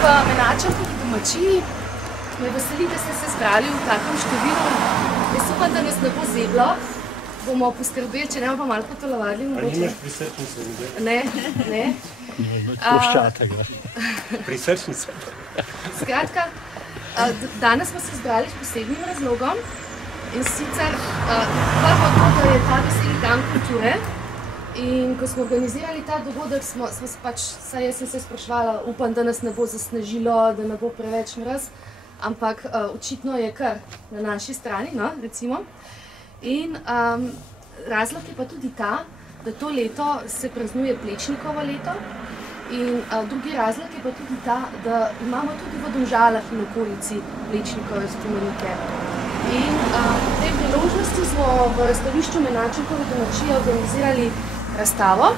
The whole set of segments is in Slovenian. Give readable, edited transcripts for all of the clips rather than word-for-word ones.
v Menačankovi domačiji. Me veseli, da ste se zbrali v takem številu. Jaz upam, da nas ne bo zeblo. Bomo poskrbeli, če ne bomo pa malo potolovali. Ali nimaš prisrčnice? Ne. Ploščatega. Prisrčnice. Skratka, danes smo se zbrali s posebnim razlogom. In sicer prvo to, da je ta veseli dan kulture. In ko smo organizirali ta dogodek, smo pač, saj jaz sem se spraševala, upam, da nas ne bo zasnežilo, da ne bo preveč mraz, ampak očitno je kar na naši strani, no, recimo. In razlog je pa tudi ta, da to leto se praznuje Plečnikovo leto. In drugi razlog je pa tudi ta, da imamo tudi v Domžalah in okolici Plečnikove spomenike. In v tej priložnosti smo v razstavišču Menačankove domačije organizirali razstavo,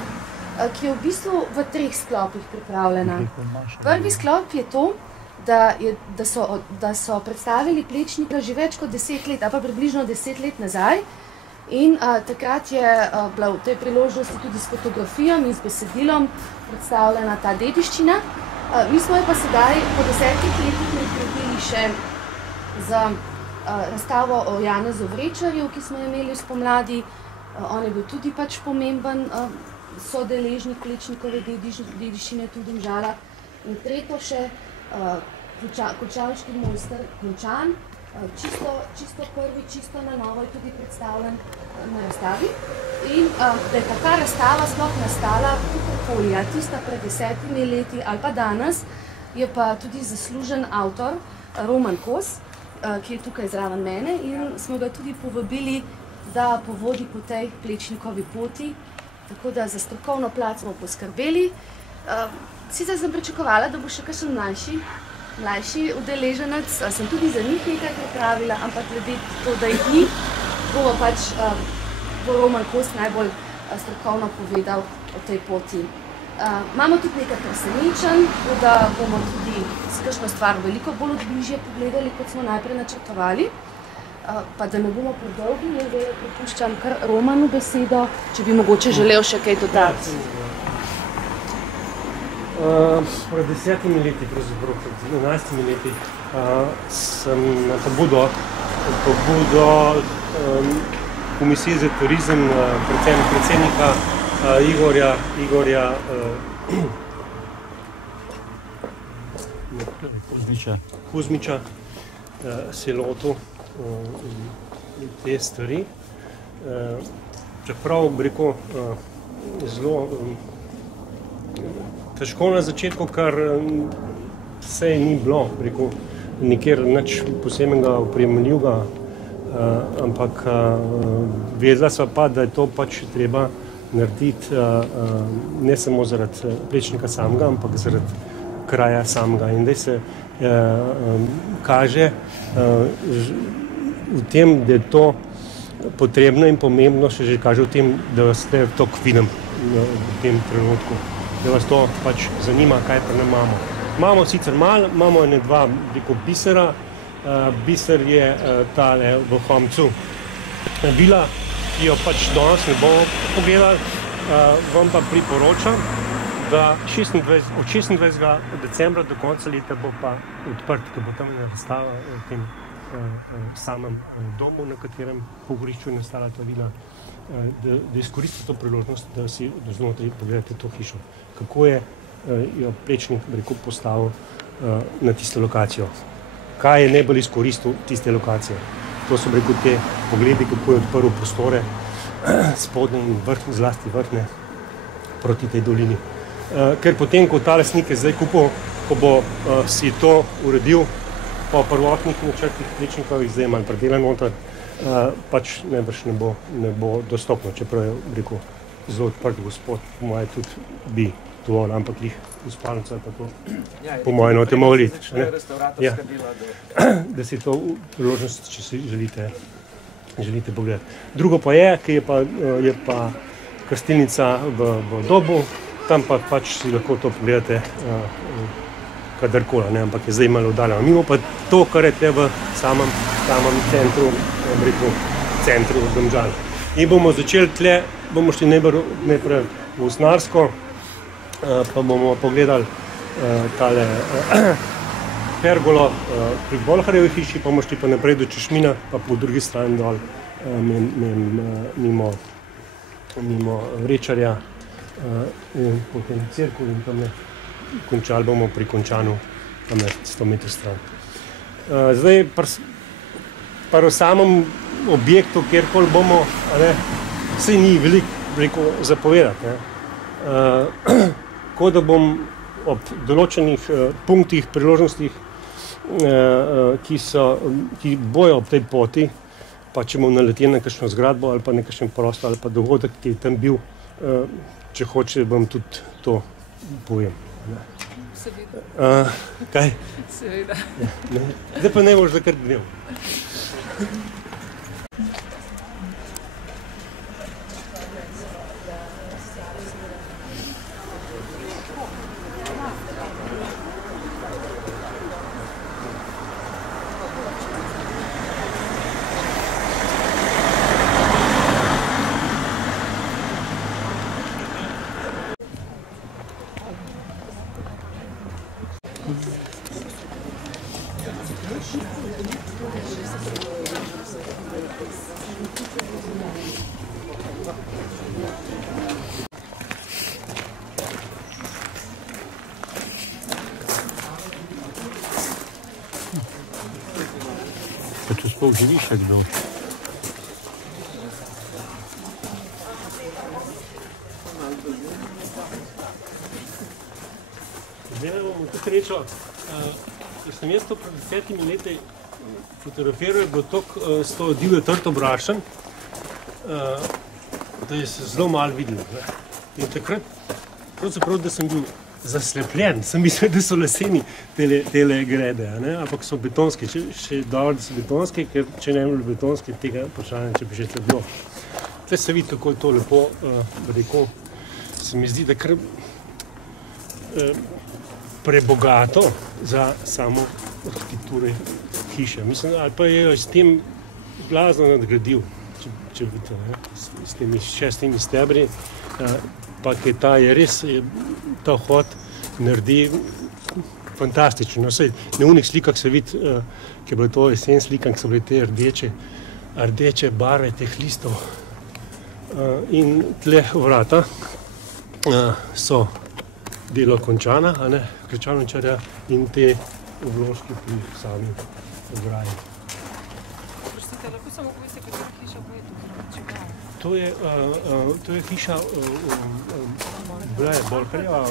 ki je v bistvu v 3 sklopih pripravljena. Prvi sklop je to, da so predstavili Plečnika že več kot 10 let, ali pa približno 10 let nazaj. In takrat je bila v tej priložnosti tudi s fotografijami in s besedilom predstavljena ta dediščina. Mi smo jo pa sedaj po 10 letih nadgradili še z razstavo o Janezu Vrečarju, ki smo jo imeli spomladi. On je bil tudi pač pomemben sodeležnik Plečnikove dediščine tudi v Domžalah. In tretjo še Končalški mojster Končan, čisto prvi, čisto na novo je tudi predstavljen na razstavi. In da je pa ta razstava sploh nastala kakorkoli, tista pred 10 leti ali pa danes, je pa tudi zaslužen avtor Roman Kos, ki je tukaj zraven mene, in smo ga tudi povabili, da povodi po tej Plečnikovi poti, tako da za strokovno plat smo poskrbeli. Sicer sem pričakovala, da bo še kakšen mlajši udeleženec, sem tudi za njih nekaj pripravila, ampak glede to, da jih ni, bo Roman Kos najbolj strokovno povedal o tej poti. Imamo tudi nekaj presenečenj, tako da bomo tudi s kakšno stvar veliko bolj od bližje pogledali, kot smo najprej načrtovali. Pa da ne bomo predolgi, jaz zdaj prepuščam kar Romanu besedo, če bi mogoče želel še kaj dodati. Pred 10 leti, pravzaprav pred 11 leti, sem na pobudo Komisije za turizem, predsednika Igorja Kuzmiča se lotil te stvari. Čeprav bi rekel zelo težko na začetku, ker vse ni bilo, bi rekel, nikjer nič posebnega opremljivega, ampak vedela sva pa, da je to pač treba narediti ne samo zaradi Plečnika samega, ampak zaradi kraja samega. In zdaj se kaže v tem, da je to potrebno in pomembno, še že kaže v tem, da vas je toliko vidim v tem trenutku, da vas to pač zanima, kaj pa ne imamo. Imamo sicer malo, imamo ene dva bisera. Biser je tale v Homcu vila, ki jo pač danes ne bomo pogledali. Vam pa priporočam, da od 26. decembra do konca leta bo pa odprt, ko bo tam razstava v tem samem domu, na katerem pogorišču je nastala ta vila, da izkoristite to priložnost, da si znotraj pogledate to hišo. Kako je jo Plečnik, rekel, postavil na tisto lokacijo. Kaj je najbolj izkoristil tiste lokacije. To so, rekel, te pogledi, kako je odprl prostore spodne in zlasti vrhne proti tej dolini. Ker potem, ko ta lastnik je zdaj kupil, ko bo si to uredil po prvotnih načrtih Plečnikovih, zdaj malo predelan noter, pač najbrž ne bo dostopno, čeprav je, rekel, zelo odprt gospod, po moje tudi bi to, ampak jih v spalnico ali pa to, po moje note mogli. Da si to priložnost, če si želite pogledati. Drugo pa je, ki je pa kastilnica v Dobu, tam pa pač si lahko to pogledate kadarkoli, ampak je zdaj malo oddaljeno. Mimo pa to, kar je v samem centru Domžal. In bomo začeli tle, bomo šli najprej v Usnarsko, pa bomo pogledali tale pergolo pri Bolharjevi hiši, pa moš ti pa naprej do Češmina, pa po drugi strani dol mimo Vrečarja in potem Cerkev in tam končali bomo pri Končanu, tam 100 metrov stran. Zdaj, pri samem objektu, kjerkoli bomo, saj ni veliko zapovedati. Ko da bom ob določenih punktih, priložnostih, ki bojo ob tej poti, pa če bom naletel na kakšno zgradbo ali pa na kakšen prostor ali pa dogodek, ki je tam bil, če hoče, bom tudi to povem. Seveda. Kaj? Seveda. Zdaj pa ne boš za kar dnev. Pa tu sploh živiš še kdo? Zdaj bomo tudi rečo, ker sem jaz to pred 10 leti fotografiral, je bilo toliko s to divjo trto brašen, da je se zelo malo videlo. In takrat, pravzaprav, da sem bil zaslepljen, sem mislil, da so leseni tele grede, ampak so betonske, še dobro, da so betonske, ker če ne bi bili betonske, tega vprašanja, če bi že tle bilo. Tle se vidi, kako je to lepo, rekel, se mi zdi, da kar prebogato za samo arhitekturo hiše. Mislim, ali pa je s tem blazno nadgradil, če bi to, s temi 6 stebri, pa je ta je res, ta hod naredi fantastično. Saj na unih slikah se vidi, ki je bilo to jesen slikan, ki so bile te rdeče barve teh listov. In tle vrata so delo Končana, Krčanovičarja in te vložki pri sami ograji. Prostite, lahko samo poveste, katera hiša pa je tukaj? To je hiša Bolharjeva,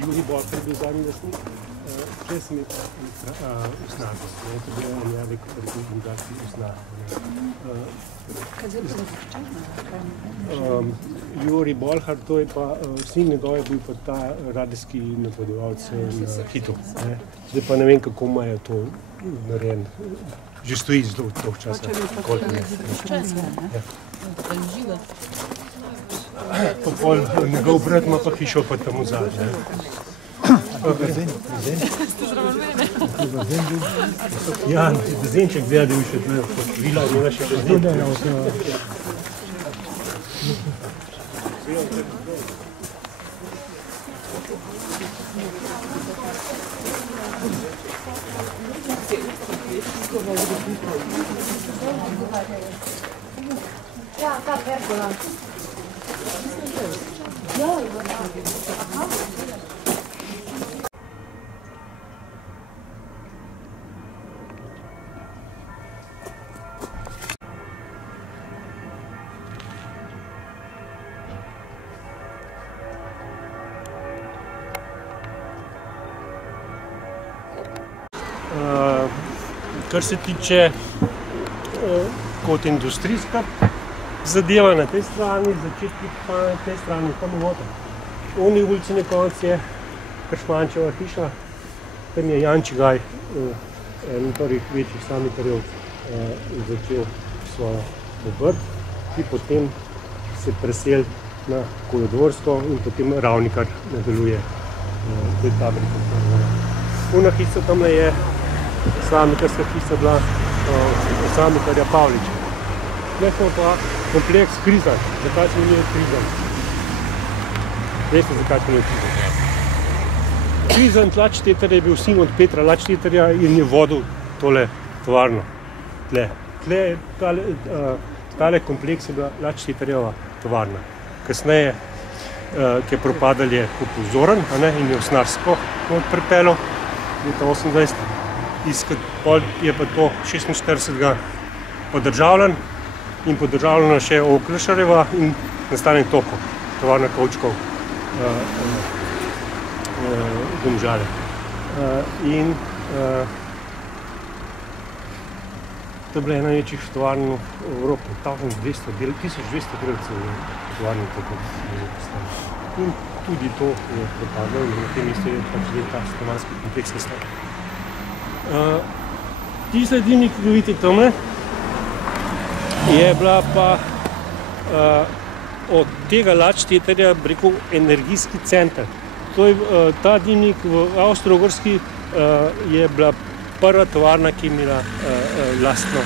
Jurij Bolhar je bil zadnji lastnik. Tle sem je usnadil, to je bil njavek organizacij usnadil. Kaj je bilo zaščitno? Jurij Bolhar, to je pa, sin njegov je bil pa ta radijski napovedovalec na Hitu. Zdaj pa ne vem, kako imajo to narejen. Že stoji zelo dolgo časa. Pa pol njegov brat ima pa hišo pa tam v zadnje. Ja, bazenček gleda, da bi še tle vila, imela še bazenček. Ja, ta pergola. Kar se tiče kot industrijska zadeva na tej strani, začetki pa na tej strani, pa mogoče. V oni ulici na koncu je Kršmančeva hiša, tam je Janči Gaj, eden prvih večjih sanitarjev, začel svojo obrt, ki potem se preseli na Kolodvorsko in potem Ravnikar nadaljuje tej fabriki. Una hiša tamle je sanitarska hiša bila sanitarja Pavliča. Tukaj smo pa kompleks Krizan. Zakaj smo imeli Krizan? Veste, zakaj smo imeli Krizan? Križan Lačteterja je bil sin od Petra Lačteterja in je vodil tole tovarno. Tale kompleks je bila Lačteterjeva tovarna. Kasneje, ki je propadal, je kupil Zoran in je v Snarsko pripeljal leta 28. Pol je pa to 46. podržavljen in podržavljena še Oklešarjeva in nastane Toko, tovarna kovčkov Domžale. In to je bila ena največjih tovarn v Evropi, 1200 delavcev je tovarni Toko postavljeno. In tudi to je propadlo in na tem mestu je pač ta stanovanjski kompleks nastal. Tista dimnik, ki ga vidite tamle, je bila pa od tega Lačteterja, bi rekel, energijski center. Ta dimnik v Avstro-Ogrski je bila prva tovarna, ki je imela lastno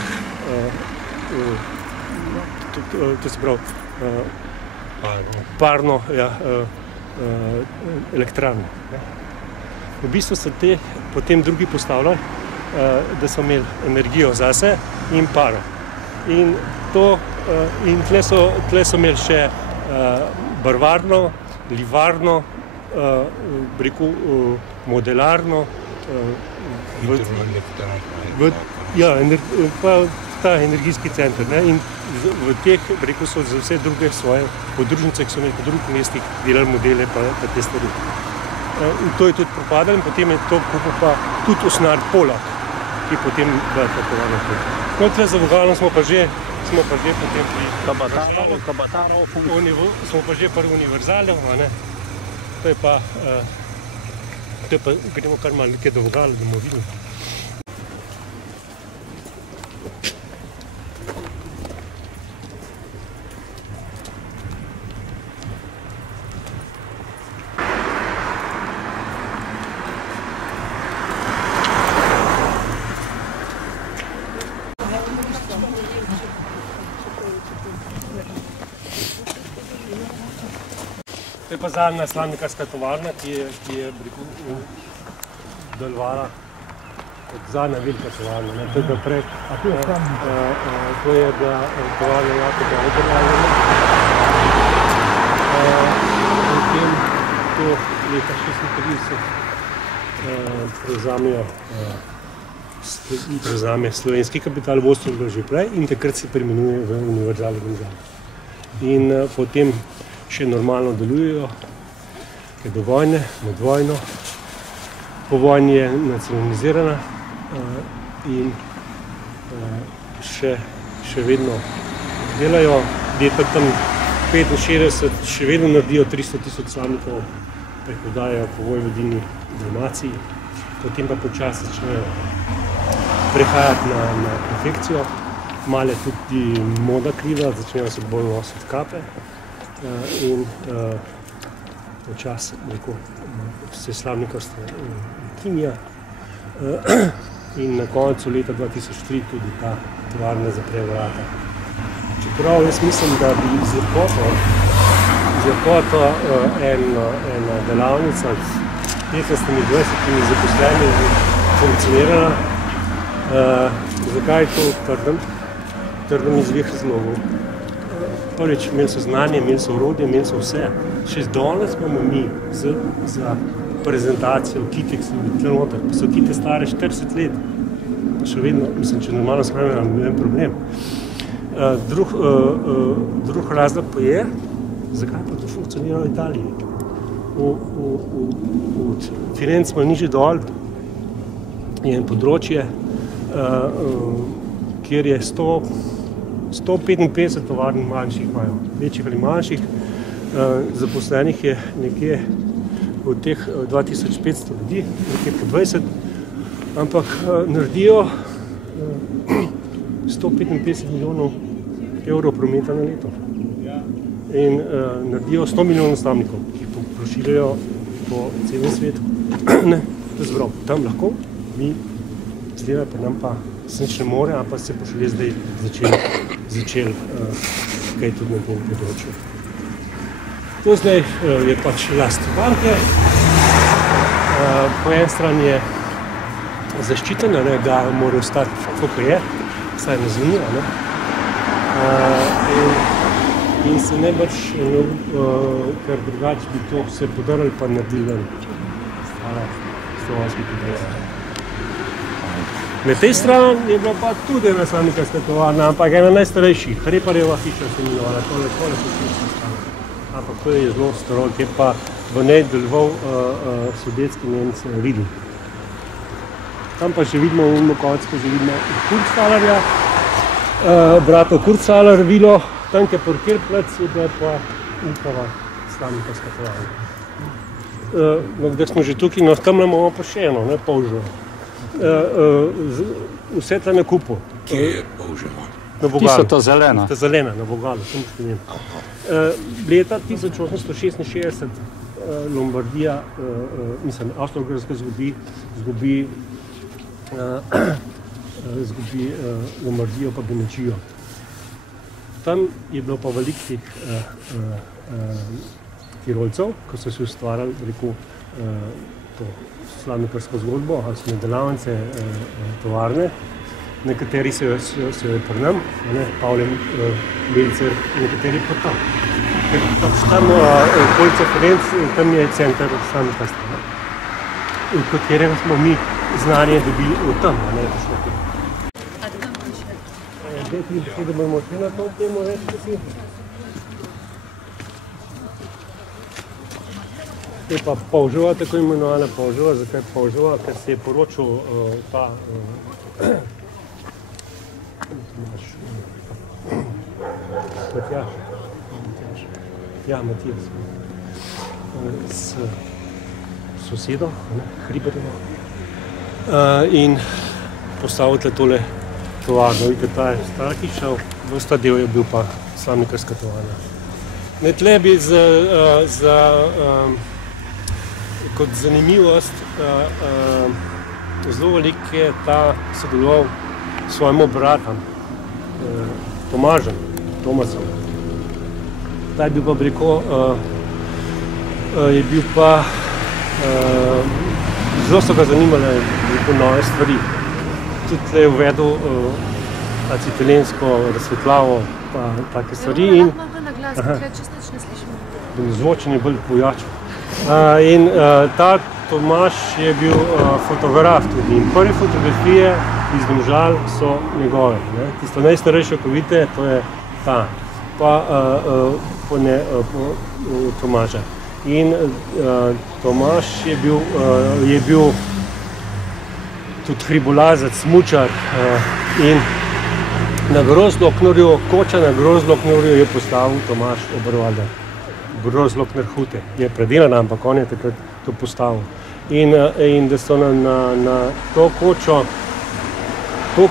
to se pravi parno elektrarno. V bistvu so te potem drugi postavljali, da so imeli energijo zase in paro. In tle so imeli še barvarno, livarno, modelarno, pa ta energijski center. In v teh, so za vse druge svoje podružnice, ki so imeli po drugih mestih, delali modele pa te stvari. In to je tudi propadalo in potem je to kupil pa tudi Osnar Polak, ki potem bila ta tovarna. No, tle za vogalom smo pa že potem pri Kabatarov, smo pa že pri Univerzalju, to je pa, gremo kar malo nekaj do vogala, da bomo videli. To je pa zadnja slamnikarska tovarna, ki je delovala kot zadnja velika tovarna. To je bila pred, to je bila tovarna Jakoba Oberlaljena. Potem to leta 1936 prevzame slovenski kapital, vodstvo je bilo že prej in takrat se preimenuje v Univerzalno Domžale. In potem še normalno delujejo, je do vojne, med vojno. Po vojni je nacionalizirana in še vedno delajo. Leta tam 65 še vedno naredijo 300 000 slamnikov, preprodajajo po Vojvodini v Dalmaciji. Potem pa počasi začnejo prehajati na konfekcijo. Malo je tudi moda kriva, začnejo se bolj nositi kape. In počasi se slamnikarstvo ukinja in na koncu leta 2003 tudi ta tovarna zapre vrata. Čeprav jaz mislim, da bi z lepoto ena delavnica s 15-20 zaposlenimi funkcionirala. Zakaj to trdim? Trdim iz dveh razlogov. Prvič, imeli so znanje, imeli so orodje, imeli so vse. Še danes imamo mi za prezentacijo kite, ki so bili tle noter. So kite stare 40 let. Še vedno, mislim, če normalno spremljam, ne vem problem. Drug razlog pa je, zakaj pa to funkcionira v Italiji. Od Firenc malo nižje dol je področje, kjer je 155 tovarn manjših imajo, večjih ali manjših. Zaposlenih je nekje od teh 2500 ljudi, nekje po 20, ampak naredijo 155 milijonov evrov prometa na leto. In naredijo 100 milijonov slamnikov, ki jih pošiljajo po celem svetu. Tam lahko, mi zdaj pa nam pa se nič ne more, ampak se pa šele zdaj začeli kaj tudi na tem področju. To zdaj je pač last banke. Po eni strani je zaščitena, ne, da mora ostati kako je, vsaj na zemlji, ne. In se ne brž, ker drugače bi to se podarili pa naredili slovanski podrezek. Na tej strani je bila pa tudi ena slamikarska tovarna, ampak ena najstarejših, Hreparjeva hiša se imenovala, tole so hiša stala. Ampak to je zelo staro, ki je pa v njej deloval sovjetski Nemec Riedl. Tam pa že vidimo v koncu, že vidimo Kurzhalerja, bratov Kurzhaler vilo, tam je parkirplac, je bila pa Upova slamikarska tovarna. No, kdaj smo že tukaj, no tam imamo pa še eno, ne, Polževo. Vse tle na kupu. Kje je Polževo? Na Vogalu. Tisto ta zelena? Ta zelena, na Vogalu, sem študim. Leta 1866 Lombardija, mislim, Avstro-Ogrska zgubi Lombardijo pa Benečijo. Tam je bilo pa velikih Tirolcev, ko so se ustvarjali, rekel, to slamikarsko zgodbo, ali so delavnice, tovarne. Nekateri so jo pri nam, Pavle Belcer, nekateri pa tam. Ker pač tam okolica Ferenc, tam je center slamikarstva, v katerem smo mi znanje dobili od tam, ne prišlo tem. Da bomo šli na to temo več, da si. To je pa Polževa, tako imenovana Polževa. Zakaj Polževa? Ker se je poročil ta Matjaž s sosedo, Hribarjevo, in postavil tole tovarno. Vidite, ta je stara hiša, ves ta del je bil pa slamikarska tovarna. Tle bi kot zanimivost zelo veliko je ta sodeloval s svojim bratom, Tomasom. Ta je bil pa zelo so ga zanimale nove stvari. Tudi je uvedel acetilensko razsvetljavo pa take stvari. Lahko ga na glas, ker čisto nič ne slišimo. Zvočen je bolj pojačal. In ta Tomaž je bil fotograf tudi in prve fotografije iz Domžal so njegove. Tisto najstarejše, ko vidite, to je ta, pa Tomaža. In Tomaž je bil tudi hribolazec, smučar in na Grozdloknorju, koča na Grozdloknorju je postavil Tomaž Oberwalder. Grozdlokner Hute je predelana, ampak on je takrat to postavil. In da so na to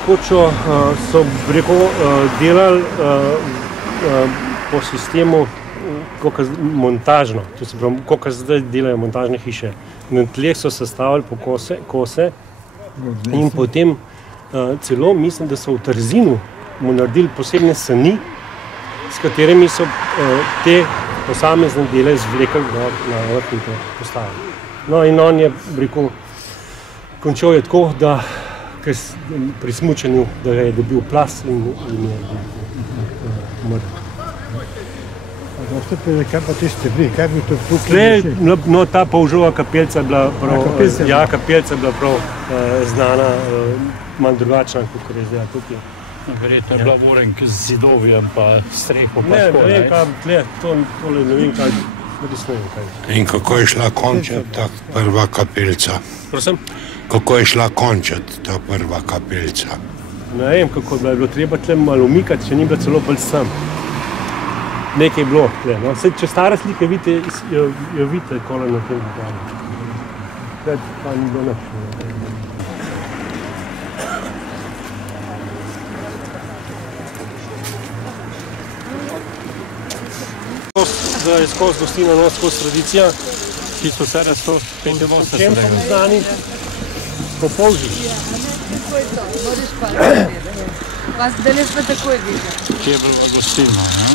kočo so delali po sistemu montažno, to se pravi, kako zdaj delajo montažne hiše. Na tleh so sestavili po kose in potem celo mislim, da so v Trzinu mu naredili posebne sani, s katerimi so te posamezne dele zvlekli na vrh in to postavili. No in on je, rekel, končal je tako, da pri smučanju, da je dobil plas in je umrl. Kaj pa te stebri, kaj bi to tukaj? No, ta Polževa kapeljica je bila prav znana, malo drugačna, kot je zdaj tukaj. Verjetno je bila vorenk z zidovjem pa streho pa tako. Ne vem kaj, tole ne vem kaj, res ne vem kaj. In kako je šla končati ta prva kapeljica? Prosim? Kako je šla končati ta prva kapeljica? Ne vem, kako je bilo treba tle malo umikati, če ni bila celo bolj sem. Nekaj je bilo tle, no. Če stare slike vidite, jo vidite kole na tem pogladu. Tle pa ni bilo nič. Da je skozi gostina, no, skozi tradicija. 1785. Čem smo znani? Po Polži. Tako je to, moraš pa vedeti. Vas danes pa takoj videti. Kje je bila gostilna, ne?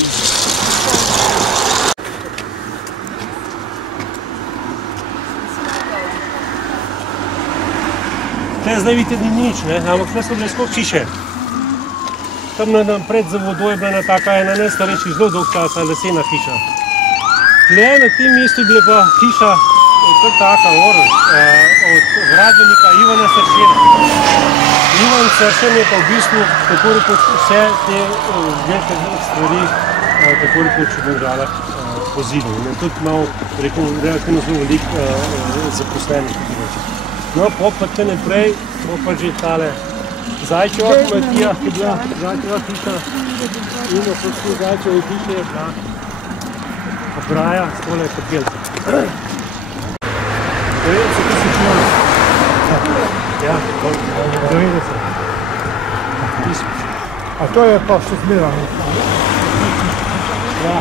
Tle zdaj vidite, ni nič, ne? Ampak tle so bile skoro hiše. Tam pred za vodoj je bila ena najstarejših zelo dolg časa lesena hiša. Tle na tem mestu je bila pa hiša kar taka od gradbenika Ivana Sršena. Ivan Sršen je pa v bistvu tako rekoč vse te velike stvari tako rekoč v Domžalah pozidal. In tudi imel, rekel, relativno zelo veliko zaposlenih. No, pa te naprej, pa že tale Zajčeva kmetija, ki je bila Zajčeva hiša, in od Zajčeve hiše je bila ograja s tole kapelce. Kapelce, ki se čuvajo. Ja, 90. A to je pa še zmeraj. Ja,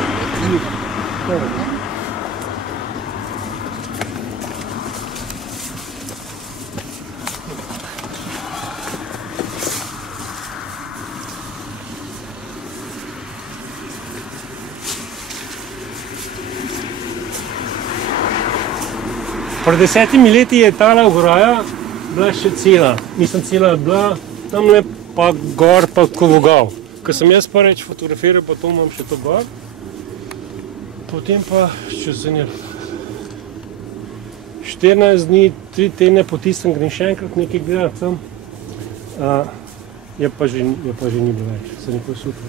pred 10 leti je tala ograja bila še cela. Nisem cela bila, tamle pa gor pa Kovogal. Ko sem jaz prvič fotografiral, pa to imam še to gor. Potem pa čez 14 dni, 3 tedne po tistem grem še enkrat nekaj gledati tam. Je pa že ni bilo več, se nekaj super.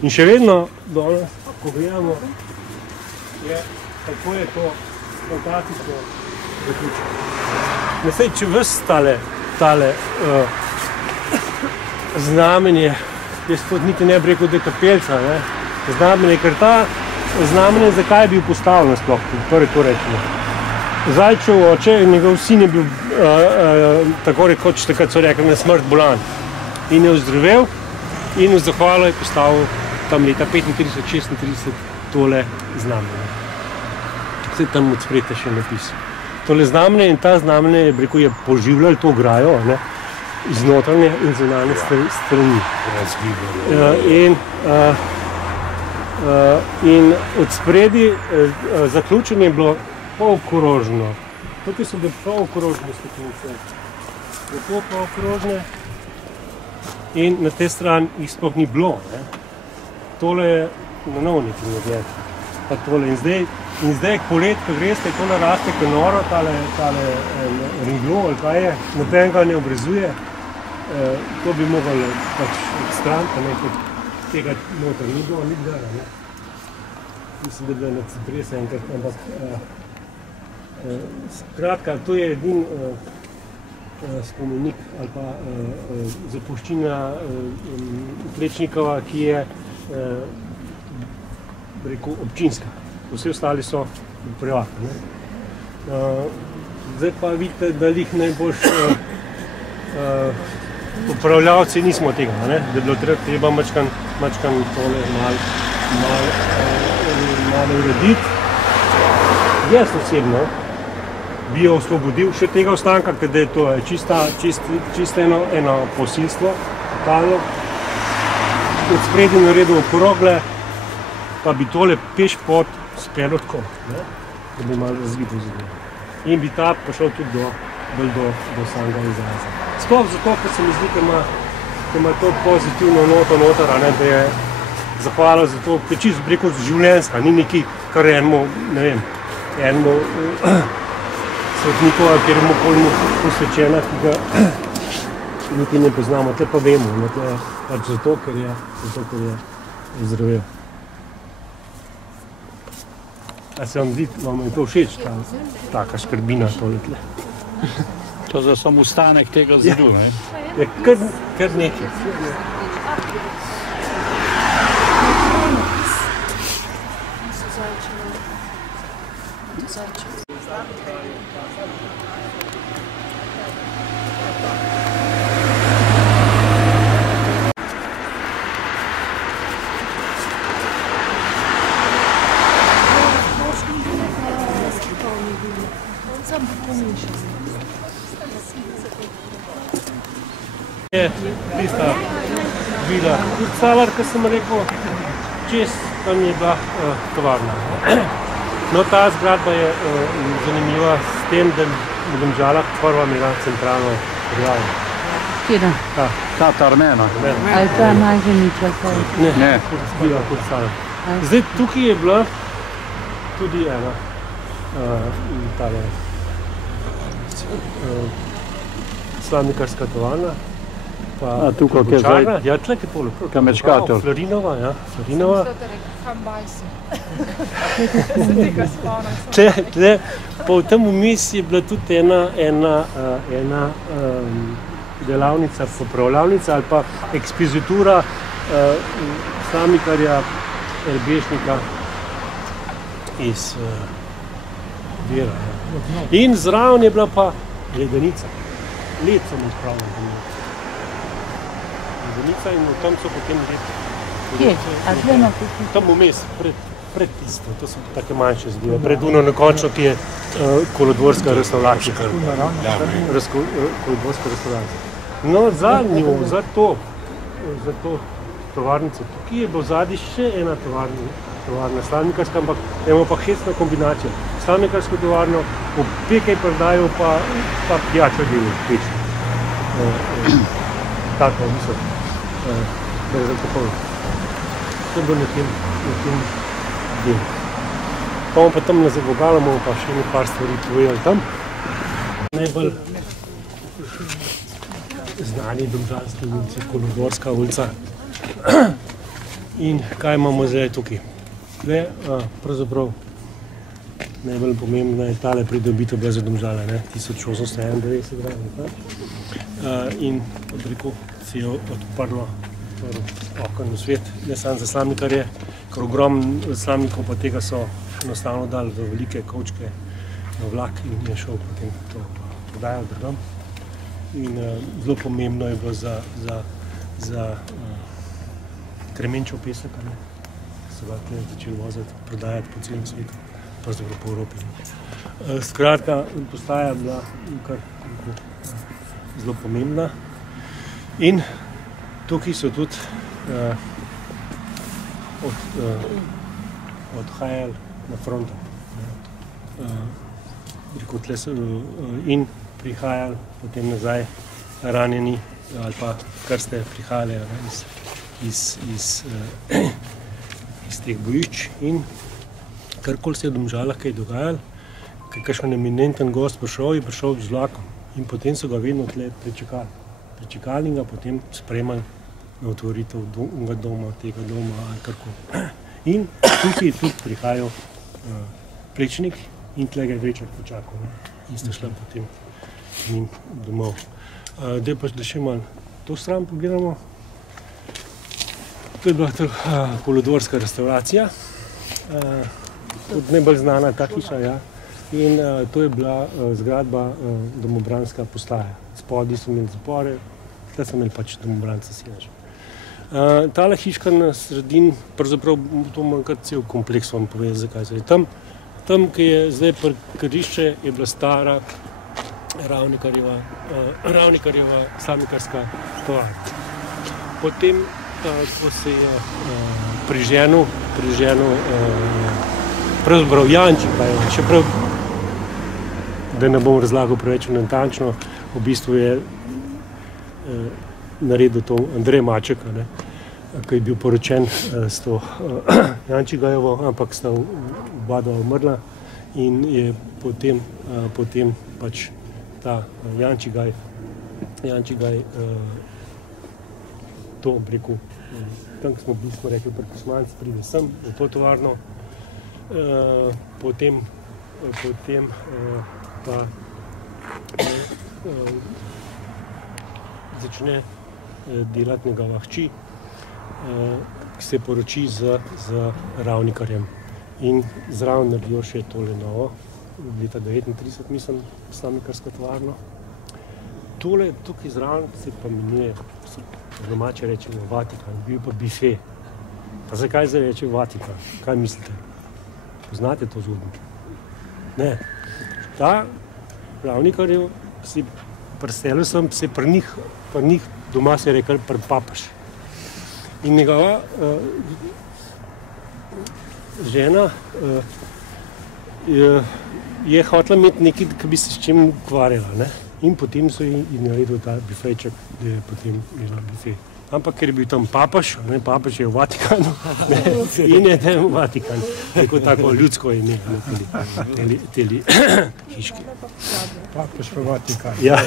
In še vedno danes, ko gledamo, kako je to fantastično zaključeno. Ne sej, če ves tale znamenje, jaz to niti ne bi rekel, da je kapelca, ne? Znamenje, ker ta znamenje, zakaj je bil postavljen sploh, prvi to rečemo. Zajčev oče, njegov sin je bil, tako rekoč, takrat so rekli, na smrt bolan. In je ozdravel in v zahvalo je postavil tam leta 35-36 tole znamenje. Vse tam od sprejte še napisal. Tole znamenje in ta znamenje je poživljalo to ograjo, ne, iz notranje in zunanje strani. In od spredi zaključenje je bilo polkrožno. Tukaj so bile polkrožne steklenice. Lepo polkrožne in na tej strani jih sploh ni bilo. Ne. Tole je na nov nekaj narediti. Pa tole in zdaj polet, ko greste, to naraste kot noro, tale ringlo ali kaj je, noben ga ne obrezuje. To bi mogli pač odstraniti, tega noter ni bilo nikdar. Mislim, da je bilo na cipresa enkrat, ampak skratka, to je edin spomenik ali pa zapuščina Plečnikova, ki je rekel, občinska. Vsi ostali so privatni. Zdaj pa vidite, da jih najboljš upravljavci nismo tega, ne? Da je bilo treba mačkan tole malo urediti. Jaz osebno bi jo osvobodil še tega ostanka, ker je to čisto eno posilstvo, totalno. Od spredi naredil okrogle, pa bi tole peš pot spelo tako, da bi malo razvito zadev. In bi ta prišel tudi do samega izraza. Sploh zato, ker se mi zdi, da ima to pozitivno noto noter, da je zahvala za to, ker čisto preko življenjska, ni nekaj, kar enemu svetnikov, ali kjeremu polmu posvečena, ki ga niti ne poznamo, tle pa vemo, pač zato, ker je zdravel. A se vam zdi, vam je to všeč, taka škrbina tole tle? To je za sam ustanek tega zidu, ne? Je kar nekaj. Je tista vila Kurcalar, ki sem rekel, čez tam je bila tovarna. No, ta zgradba je zanimiva s tem, da v Domžalah prva imela centralno prijavil. Kjera? Ta Armena. Ali ta Majheniča? Ne. Kot stara. Zdaj, tukaj je bila tudi ena tale slamnikarska tovarna. A tukaj, kje zdaj? Ja, tlek je tole. Kamečkator. Florinova, ja. Florinova. Tega spomnim. Tle, pa v tem vmes je bila tudi ena delavnica, popravljavnica ali pa ekspozitura slamnikarja Elbešnika iz Vira. In zraven je bila pa ledenica. Led sem odpravljal. Ledenica in tam so potem led. Kje? A tle na tukaj? Tam vmes, pred tisto, to so take manjše zdive. Pred uno nekončno, ki je kolodvorska restauracija. Kolodvorska restauracija. No, za njo, za to tovarnico, tukaj je bilo zadnji še ena tovarna slamnikarska, ampak imamo pa hecno kombinacijo. Slamnikarsko tovarno, opekaj prodajo pa pijačo delo, peč. Tako, mislim, bezalkoholno. To je bilo na tem delu. Pa bomo pa tam nazaj Vogala, bomo pa še nekaj stvari povedali tam. Najbolj znani domžalski ulici, Kolodvorska ulica. In kaj imamo zdaj tukaj? Zdaj, pravzaprav najbolj pomembna je tale pridobitev bila za Domžale, 1891. In odrekel se je odprlo okno v svet, ne samo za slamnikarje, ker ogromno slamnikov pa tega so enostavno dali v velike kovčke na vlak in je šel potem to prodajal drugam. In zelo pomembno je bilo za kremenčev pesek, so ga tukaj začeli voziti, prodajati po celem svetu, pravzaprav po Evropi. Skratka, postaja bila kar zelo pomembna in tukaj so tudi odhajali na fronto. In prihajali potem nazaj ranjeni ali pa kar ste prihajali iz teh bojišč in karkoli se je v Domžalah kaj dogajalo, ker je kakšen eminenten gost prišel, je prišel z vlakom in potem so ga vedno tle prečekali. Prečekali in ga potem spremali na otvoritev doma, tega doma ali karkoli. In tukaj je tudi prihajal Plečnik in tle ga je večer počakal in sta šla potem njim domov. Zdaj pa da še malo to stran pogledamo. To je bila kolodvorska restauracija, tudi najbolj znana ta hiša, ja. In to je bila zgradba domobranska postaja. Spodaj so imeli zapore, tukaj so imeli pač domobranca sedež. Tale hiška na sredini, pravzaprav to imam kar cel kompleks vam povedati, zakaj se je. Tam, ki je zdaj parkirišče, je bila stara Ravnikarjeva slamnikarska tovarna. Potem, ko se je priženil pravzaprav Jančik, še prav, da ne bom razlagal preveč natančno, v bistvu je naredil to Andrej Maček, ki je bil poročen s to Jančigajevo, ampak sta oba dva umrla in je potem pač ta Jančigaj to rekel, tam smo bili, smo rekli, pri Kosmanci, pride sem v to tovarno, potem pa začne delati njegova hči, ki se poroči z Ravnikarjem in zraven naredijo še tole novo, leta 1939, mislim, slamnikarsko tovarno. Tole tukaj zraven se pa imenuje, domače rečemo Vatikan, bil pa bife. Pa zakaj zdaj reče Vatikan? Kaj mislite? Poznate to zgodbo? Ne. Ta Ravnikarjev si preselil sem, se pri njih doma se je rekel papež. In njegova žena je hotela imeti nekaj, ki bi se s čim ukvarjala, ne? In potem so ji naredili ta bifejček, da je potem imela bifej. Ampak ker je bil tam papež, papež je v Vatikanu, in je tam v Vatikanu. Tako ljudsko je ime, teli hiški. Papež v Vatikanu. Ja.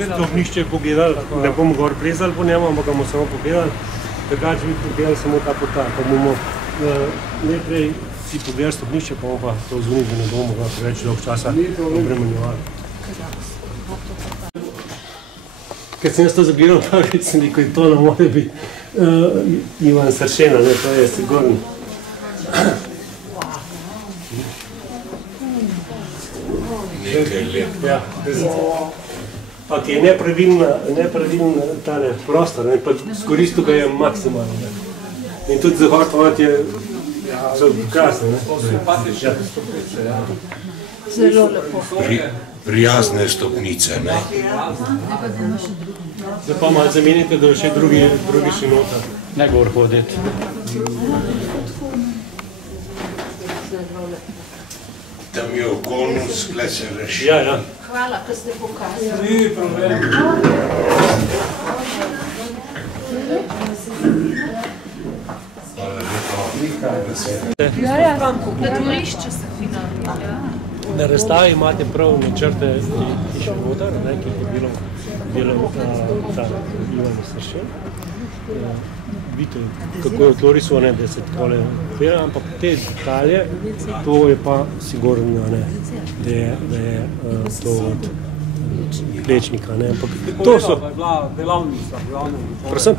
Stopnišče pogledali, ne bomo gor plezali po njemu, ampak ga bomo samo pogledali. Drugače bi pogledali samo ta pota, pa bomo najprej si pogledali stopnišče, pa bomo pa to zuniti, da ne bomo ga preveč dolg časa obremenjevali. Kad sem jaz to zagledal, pa sem rekel, to ne more biti Ivan Sršena, to je sigurno. Nekaj lep. Ja, pa ki je nepraviln tale prostor, pa skoristil ga je maksimalno. In tudi zahod so krasne. Zelo lepo. Prijazne stopnice, ne? Zdaj pa malo zamenite, da še drugi še noter. Ne gor hoditi. Tam je okolnost, kle se reši. Ja. Hvala, ko ste pokazali. Ni problem. Na dvorišču se finalno. Na razstavi imate prav načrte hiše noter, ki je bilo ta Ivan Sršen. Vidite, kako je to risovane, da se takole odpira, ampak te detalje, to je pa sigurno, da je to od Plečnika, ampak to so... Bila delavnica, Prosim?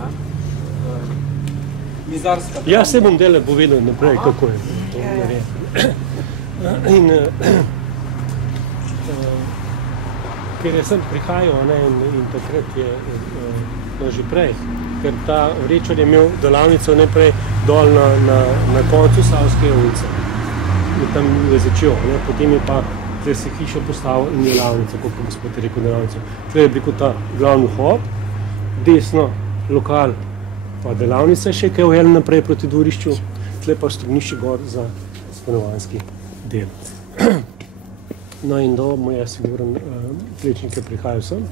mizarska. Ja, se bom dele povedal naprej, kako je to narejeno. In ker je sem prihajal in takrat je že prej, ker ta Vrečar je imel delavnico najprej dol na koncu Savske ulice. In tam je začel, potem je pa tukaj se hišo postavil in delavnico, kot pa gospod je rekel delavnico. Tukaj je bil ta glavni vhod, desno lokal, pa delavnica še kaj ujel naprej proti dvorišču, tukaj pa stopnišče gor za stanovanjski del. No in do mu je sigurno Plečnik je prihajal sem,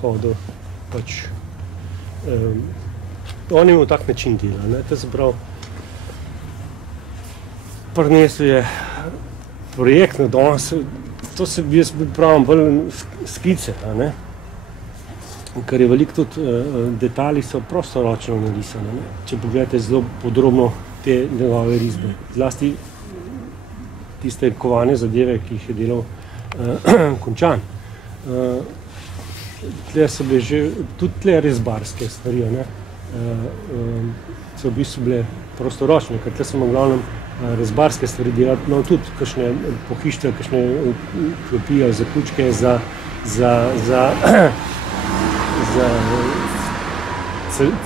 hodil pač, on je imel tak način dela, to se pravi, prinesel je projekt na danes, to se jaz pravim bolj skice, ker je veliko tudi detalji so prostoročno narisane, če pogledate zelo podrobno te njegove risbe, zlasti tiste kovane zadeve, ki jih je delal Končan. Tle so bile že, tudi tle rezbarske stvari, so v bistvu bile prostoročne, ker tle so v glavnem rezbarske stvari delati, no tudi kakšne pohištve, kakšne klopi, zaključke za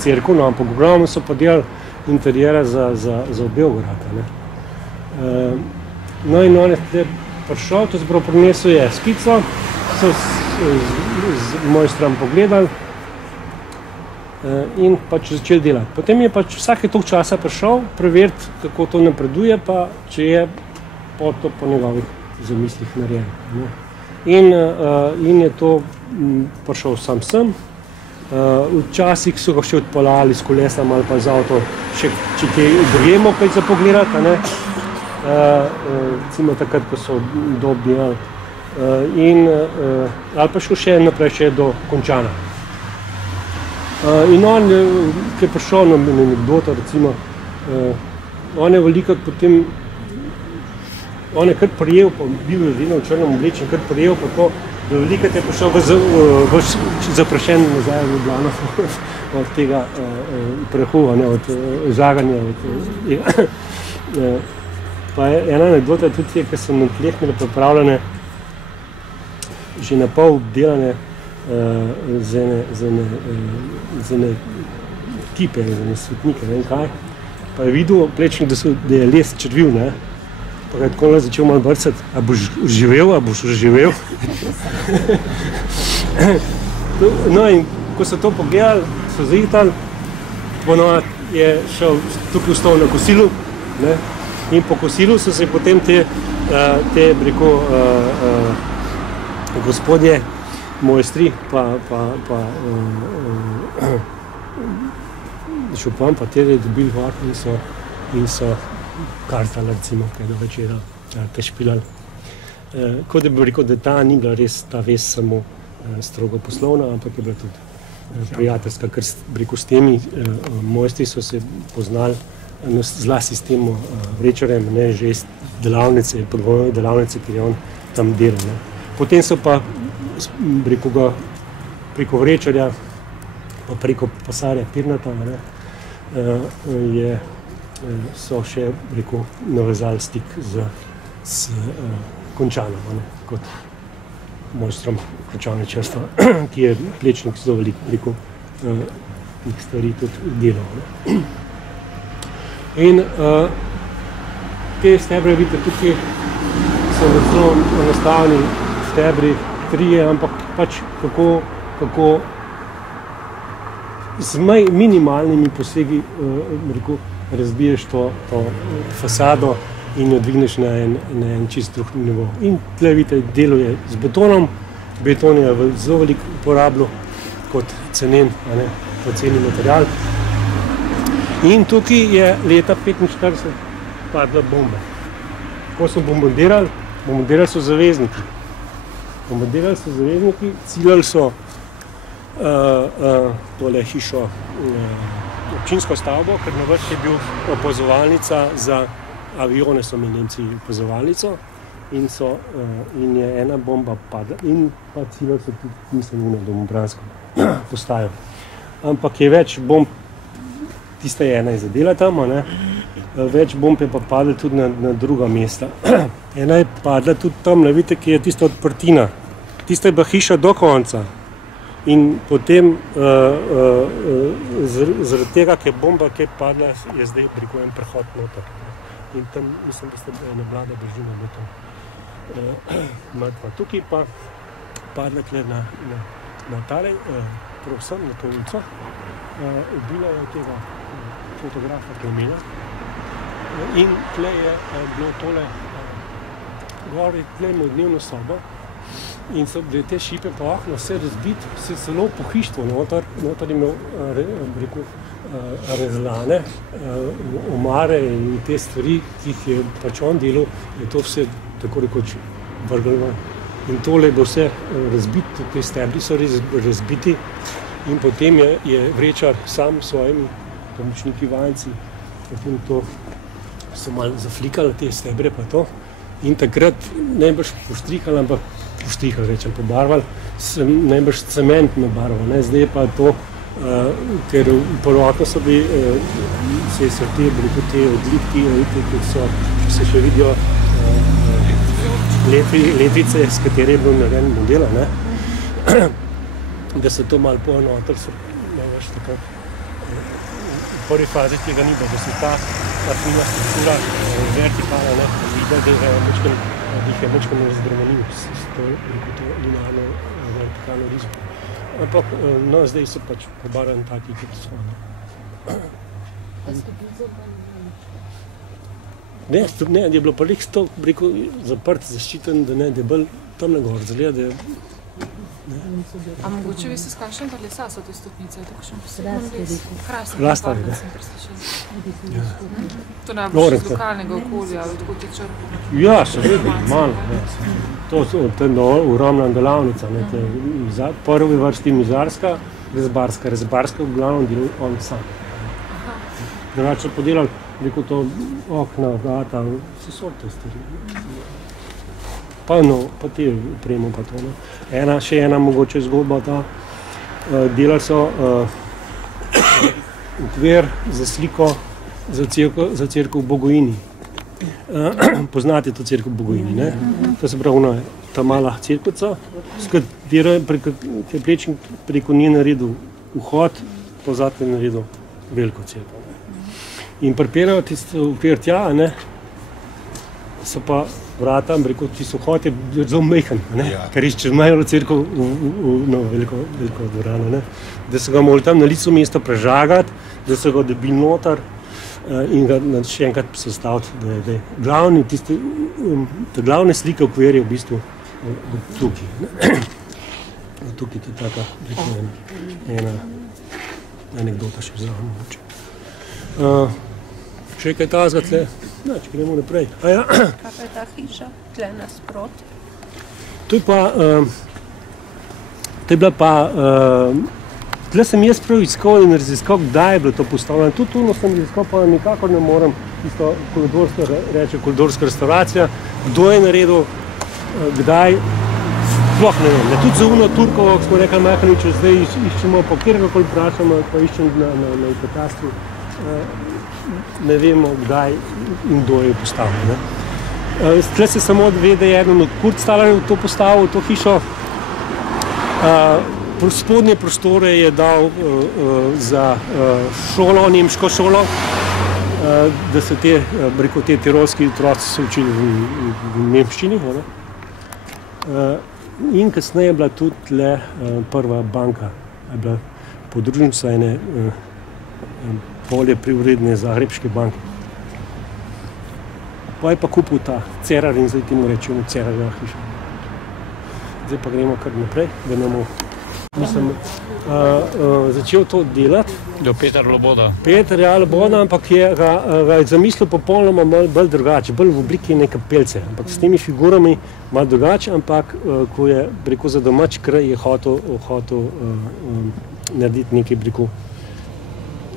cerkev, no, ampak v glavnem so pa delali interijera za Beograd. No in on je tukaj prišel, to se pravi prinesel je skico, so z moj stran pogledali in pač začeli delati. Potem je pač vsake toliko časa prišel preveriti, kako to napreduje, pa če je to po njegovih zamislih narejeno. In je to prišel sam sem. Včasih so ga še odpeljali s kolesom ali pa z avto, še če te gremo kaj za pogledati, recimo takrat, ko so dobni, ali pa šel še naprej še do Končana. In on, ki je prišel na anekdota, recimo, on je veliko potem on je kar prijel, pa bil je vedno v črnem oblečen, kar prijel, pa to, da velikrat je prišel v zaprašen nazaj v Ljubljano od tega prahu, od žaganja. Pa je ena anekdota tudi, ker so na tleh imeli pripravljene že na pol obdelane z ene kipe, z ene svetnike, ne vem kaj. Pa je videl Plečnik, da je les črvil, ne? Pa ga je tako začel malo brcati, a boš živel? No in ko so to pogledali, so zaihtali, ponovno je šel tukaj vstal na kosilu, ne? In po kosilu so se potem te gospodje, mojstri, pa župan, pa te dobili var in so kartali, recimo, kaj do večera, te špilali. Kot da bi rekel, da ta ni bila res ta vez samo strogo poslovna, ampak je bila tudi prijateljska, ker s temi mojstri so se poznali zlasti s tem Vrečarjem, ne, že iz delavnice, podvojne delavnice, ki je on tam delal. Potem so pa preko Vrečarja, pa preko Pasarja Pirnata, so še navezali stik z Končanom, kot mojstrom končalničarstva, ki je Plečnik zelo veliko teh stvari tudi delal. In te stebre, vidite, tukaj so zelo enostavni stebri, trije, ampak pač kako z minimalnimi posegi razbiješ to fasado in jo dvigneš na en čist drug nivo. In tle vidite, deluje z betonom. Beton je zelo veliko uporabljal kot cenen, poceni material. In tukaj je leta 1945 padla bomba. Ko so bombardirali so zavezniki. Ciljali so tole hišo, občinsko stavbo, ker na vrh je bil opazovalnica za avione, so imeli Nemci opazovalnico in je ena bomba padla in pa ciljali so tudi, mislim, na domobransko postajo. Ampak je več bomb, tista je ena zadela tam, več bomb je pa padla tudi na druga mesta. Ena je padla tudi tam, vidite, ki je tista odprtina. Tista je bila hiša do konca. In potem zaradi tega, ker je bomba kaj padla, je zdaj en prehod noter. In tam mislim, da ste ena mlada družina mrtva. Tukaj pa padla tle na tale, predvsem na to ulico. Ubila je tega fotografa, ki je omenja. In tle je bilo tole, gori tle imel dnevno sobo in so bile te šipe pa okno vse razbit, se celo pohištvo noter je imel rezlane, omare in te stvari, ki jih je pač on delal, je to vse tako rekoč vrglo. In tole je bilo vse razbit, te stebri so razbiti in potem je Vrečar sam s svojimi pomočniki vajenci, potem to so malo zaflikali te stebre pa to in takrat najbrž poštrihali, ampak pobarvali, najbrž cement nabarvali, zdaj pa to, ker prvotno so bili, se te odlitki, ki se še vidijo letvice, s katere je bilo narejen model, da so to malo poenotili, so največ takrat. V prvi fazi tega ni bilo, da se ta fina struktura vertikala, da jih je večkrat razbremenil s to linearno vertikalno risbo. Ampak zdaj so pač pobarani taki, kot so. Ne, je bilo pa nek stol, zaprt, zaščiten, da je bolj tam na gor, zgleda, da je. A mogoče vi se s kakšen lesa so te stopnice? Krasno, Rastavi, sem preslišala. To ne bo iz lokalnega okolja, odkud je črpano? Ja, seveda, malo. To je ogromna delavnica. Prvi vrsti mizarska, rezbarska v glavnem delal on sam. Drugače so podelali rekel to okna, vrata, vse sorte stvari. Pa te opremo pa to. Še ena mogoče zgodba ta. Delali so okvir za sliko za cerkev v Bogojini. Poznate to cerkev v Bogojini, ne? To se pravi, ta mala cerkvica, s katero je Plečnik preko nje naredil vhod, pa zate naredil veliko cerkev. In pripeljajo tisti okvir tja, ne? So pa vrata, tisti vhod je zelo majhen, ker je čez majhno cerkev veliko dvorano, ne? Da so ga morali tam na licu mesta prežagati, da so ga dobili noter in ga še enkrat sestaviti, da je glavni, te glavne slike okvirja v bistvu tukaj. Tukaj je taka ena anekdota še zraven mogoče. Še kaj tazga tle? Če gremo naprej. Kaj pa je ta hiša, tle nasprot? To je bila pa, tle sem jaz prav iskal in raziskal, kdaj je bilo to postavljeno. Tudi tu sem raziskal, pa nikakor ne morem, tisto koridorska restauracija, kdo je naredil, kdaj, sploh ne vem. Tudi za uno Turkovo, ko smo rekli Mahaniču, zdaj iščemo, pa kjerkoli vprašamo, pa iščem na katastru, ne vemo, kdaj in kdo je postavil. Tle se samo ve, da je eden od Kurtstalerjev to postavil, to hišo. Spodnje prostore je dal za šolo, nemško šolo, da se te tirolski otroci so učili v nemščini. In kasneje je bila tudi tle prva banka, je bila podružnica ene polje privredne Zagrebške banke. Pa je pa kupil ta Cerar in zdaj temu rečemo Cerarjeva hiša. Zdaj pa gremo kar naprej, da nisem začel to delati. Do Peter Loboda. Peter Loboda, ampak ga je zamislil popolnoma bolj drugače, bolj v obliki neke kapelce. Ampak s temi figurami malo drugače, ampak ko je za domač kraj je hotel narediti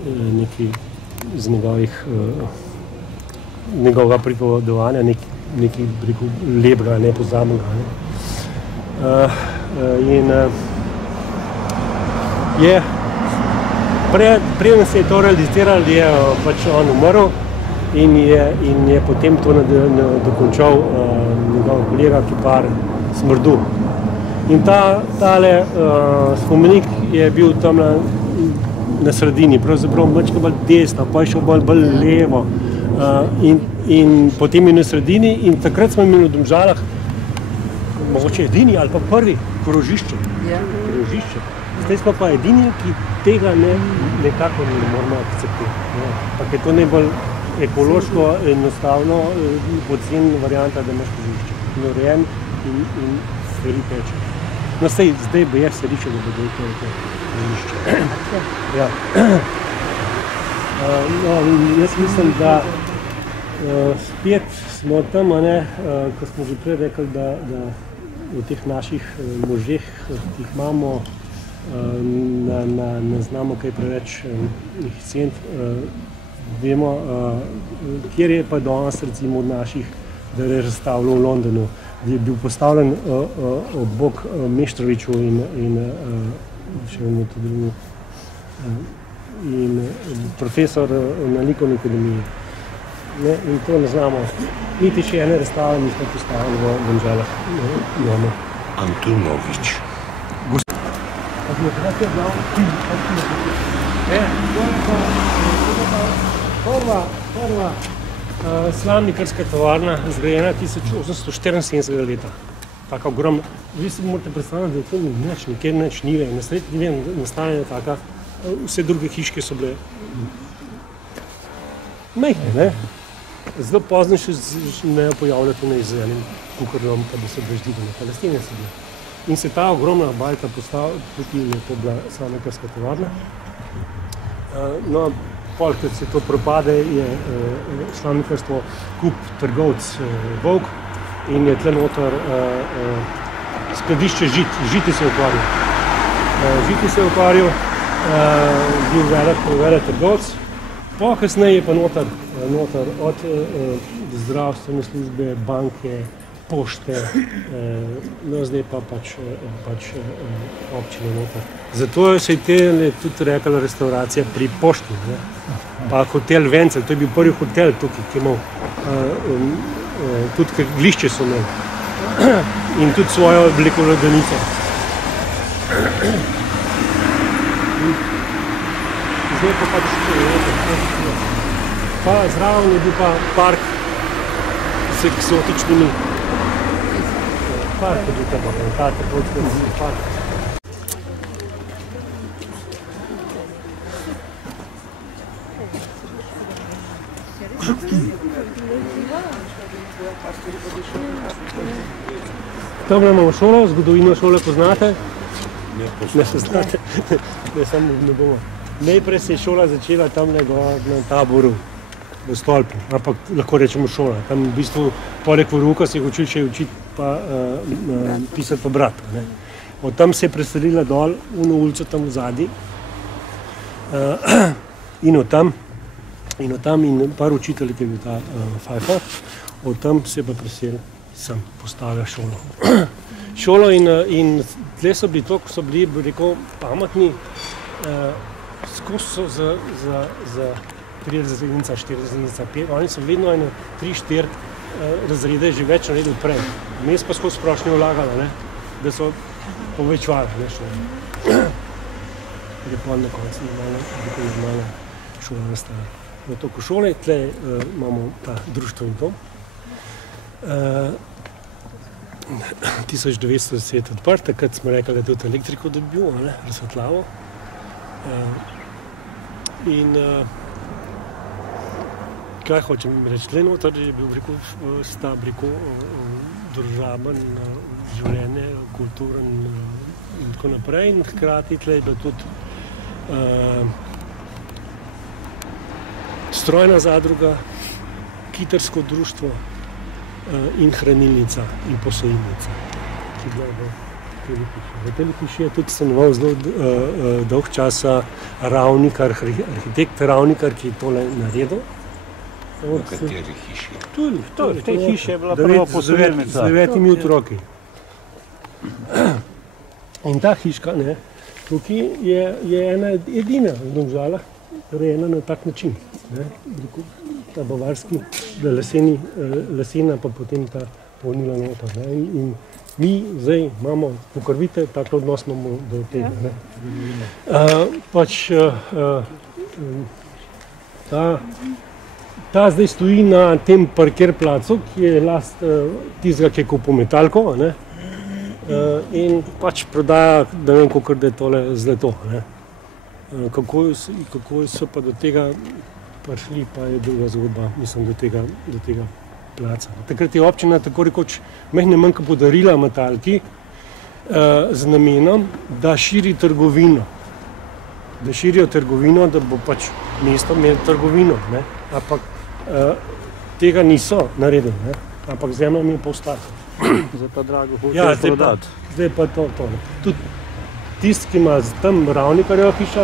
nekaj iz njegovega pripovedovanja, nekaj lepega, nepozabnega. In preden se je to realiziral, je pač on umrl in je potem to dokončal njegov kolega Kipar Smrdu. In tale spomenik je bil tam na sredini, pravzaprav malo bolj desno, pa je šel bolj levo in potem je na sredini in takrat smo imeli v Domžalah mogoče edini ali pa prvi krožišče. Zdaj smo pa edini, ki tega nekako ne moramo akceptirati. Ampak je to najbolj ekološko, enostavno, pocen varianta, da imaš krožišče. In urejen in stvari teče. No zdaj bo jaz se ričal, da bodo to krožišče. Ja. Jaz mislim, da spet smo tam, ko smo že prej rekli, da v teh naših možeh, ki jih imamo, ne znamo kaj preveč jih ceniti. Vemo, kjer je pa danes recimo od naših, da je razstavljal v Londonu, da je bil postavljen ob bok Meštroviću in še eno to drugo. In profesor na likovni akademiji. In to ne znamo. Niti še ene razstave nismo postavili v Domžalah. Antunović. Prva slamnikarska tovarna, zgrajena 1874 leta. Taka ogromna. Vi si morate predstavljati, da je to nič, nikjer nič nive. Na sredi nive nastanejo taka, vse druge hiške so bile majhne, ne? Zelo pozno še ne pojavljati na izvenim kukarnom, pa da so breždivene, Palestine so bile. In se ta ogromna bajta postavila, tukaj je to bila slamnikarska tovarna. No, pol, kad se to propade, je slamnikarstvo kup trgovc Volk in je tle noter skladišče Žiti se je ukvarjal. Žiti se je ukvarjal, bil velik trgovc. Kasneje je pa noter noter, od zdravstvene službe, banke, pošte, no zdaj pa pač občine noter. Zato se je tudi rekla restauracija pri pošti, ne? Pa hotel Vencel, to je bil prvi hotel tukaj, ki je imel, tudi kegljišče so imeli in tudi svojo veliko ladanico. Zdaj pa pač pa zraven je bil pa park s eksotičnimi park je bil tam, ta trgovski park. Tam imamo šolo, zgodovino šole poznate? Ne poznate, ne samo ne bomo. Najprej se je šola začela tam na Taboru, v Stolpu, ampak lahko rečemo šola. Tam v bistvu poleg verouka se je učil še učiti pa pisati pa brati. Od tam se je preselila dol, v ulico tam v zadnji in od tam in par učitelj, ki je bil ta Fajfa, od tam se je pa preselil sem, postavlja šolo. Šolo in tle so bili to, ko so bili, rekel, pametni, skozi so za 3 razrednica, 4 razrednica, 5, oni so vedno 3-4 razrede že več naredili prej. Mes pa skozi prošnje vlagali, da so povečvali šolo. Je pol na koncu normalna šola nastala. Na toku šole, tle imamo ta društveni dom. 1910 odprt, takrat smo rekli, da je tudi elektriko dobil, razsvetljavo. In kaj hočem reči, tle noter je bil stab, družaben, življenje, kulturen in tako naprej. In hkrati tle je bila tudi strojna zadruga, kitarsko društvo in hranilnica in posojilnica, ki je bila v Telepiši. V Telepiši je tudi stanoval zelo dolg časa Ravnikar, arhitekt Ravnikar, ki je tole naredil. V kateri hiši? Tudi, v tej hiši je bila prva posojilnica. Z 9 otroki. In ta hiška, tukaj je ena edina v Domžalah, rejena na tak način. Ta bavarski, lesena, pa potem ta polnila nota. In mi zdaj imamo, pokrvite, tako odnos imamo do tega. Ta zdaj stoji na tem parkirplacu, ki je last tistega, ki je kupil metalko, in pač prodaja, da vem, kakor da je tole zlato. Kako so pa do tega prišli, pa je druga zgodba, mislim, do tega placa. Takrat je občina tako rekoč mehne manjka podarila metalki z namenom, da širi trgovino. Da širijo trgovino, da bo pač mesto imelo trgovino. Ampak tega niso naredili, ampak zemlja mi je pa ostala. Zdaj pa drago hočejo prodati. Zdaj pa to. Tudi tisti, ki ima tam Ravnikarjeva hiša,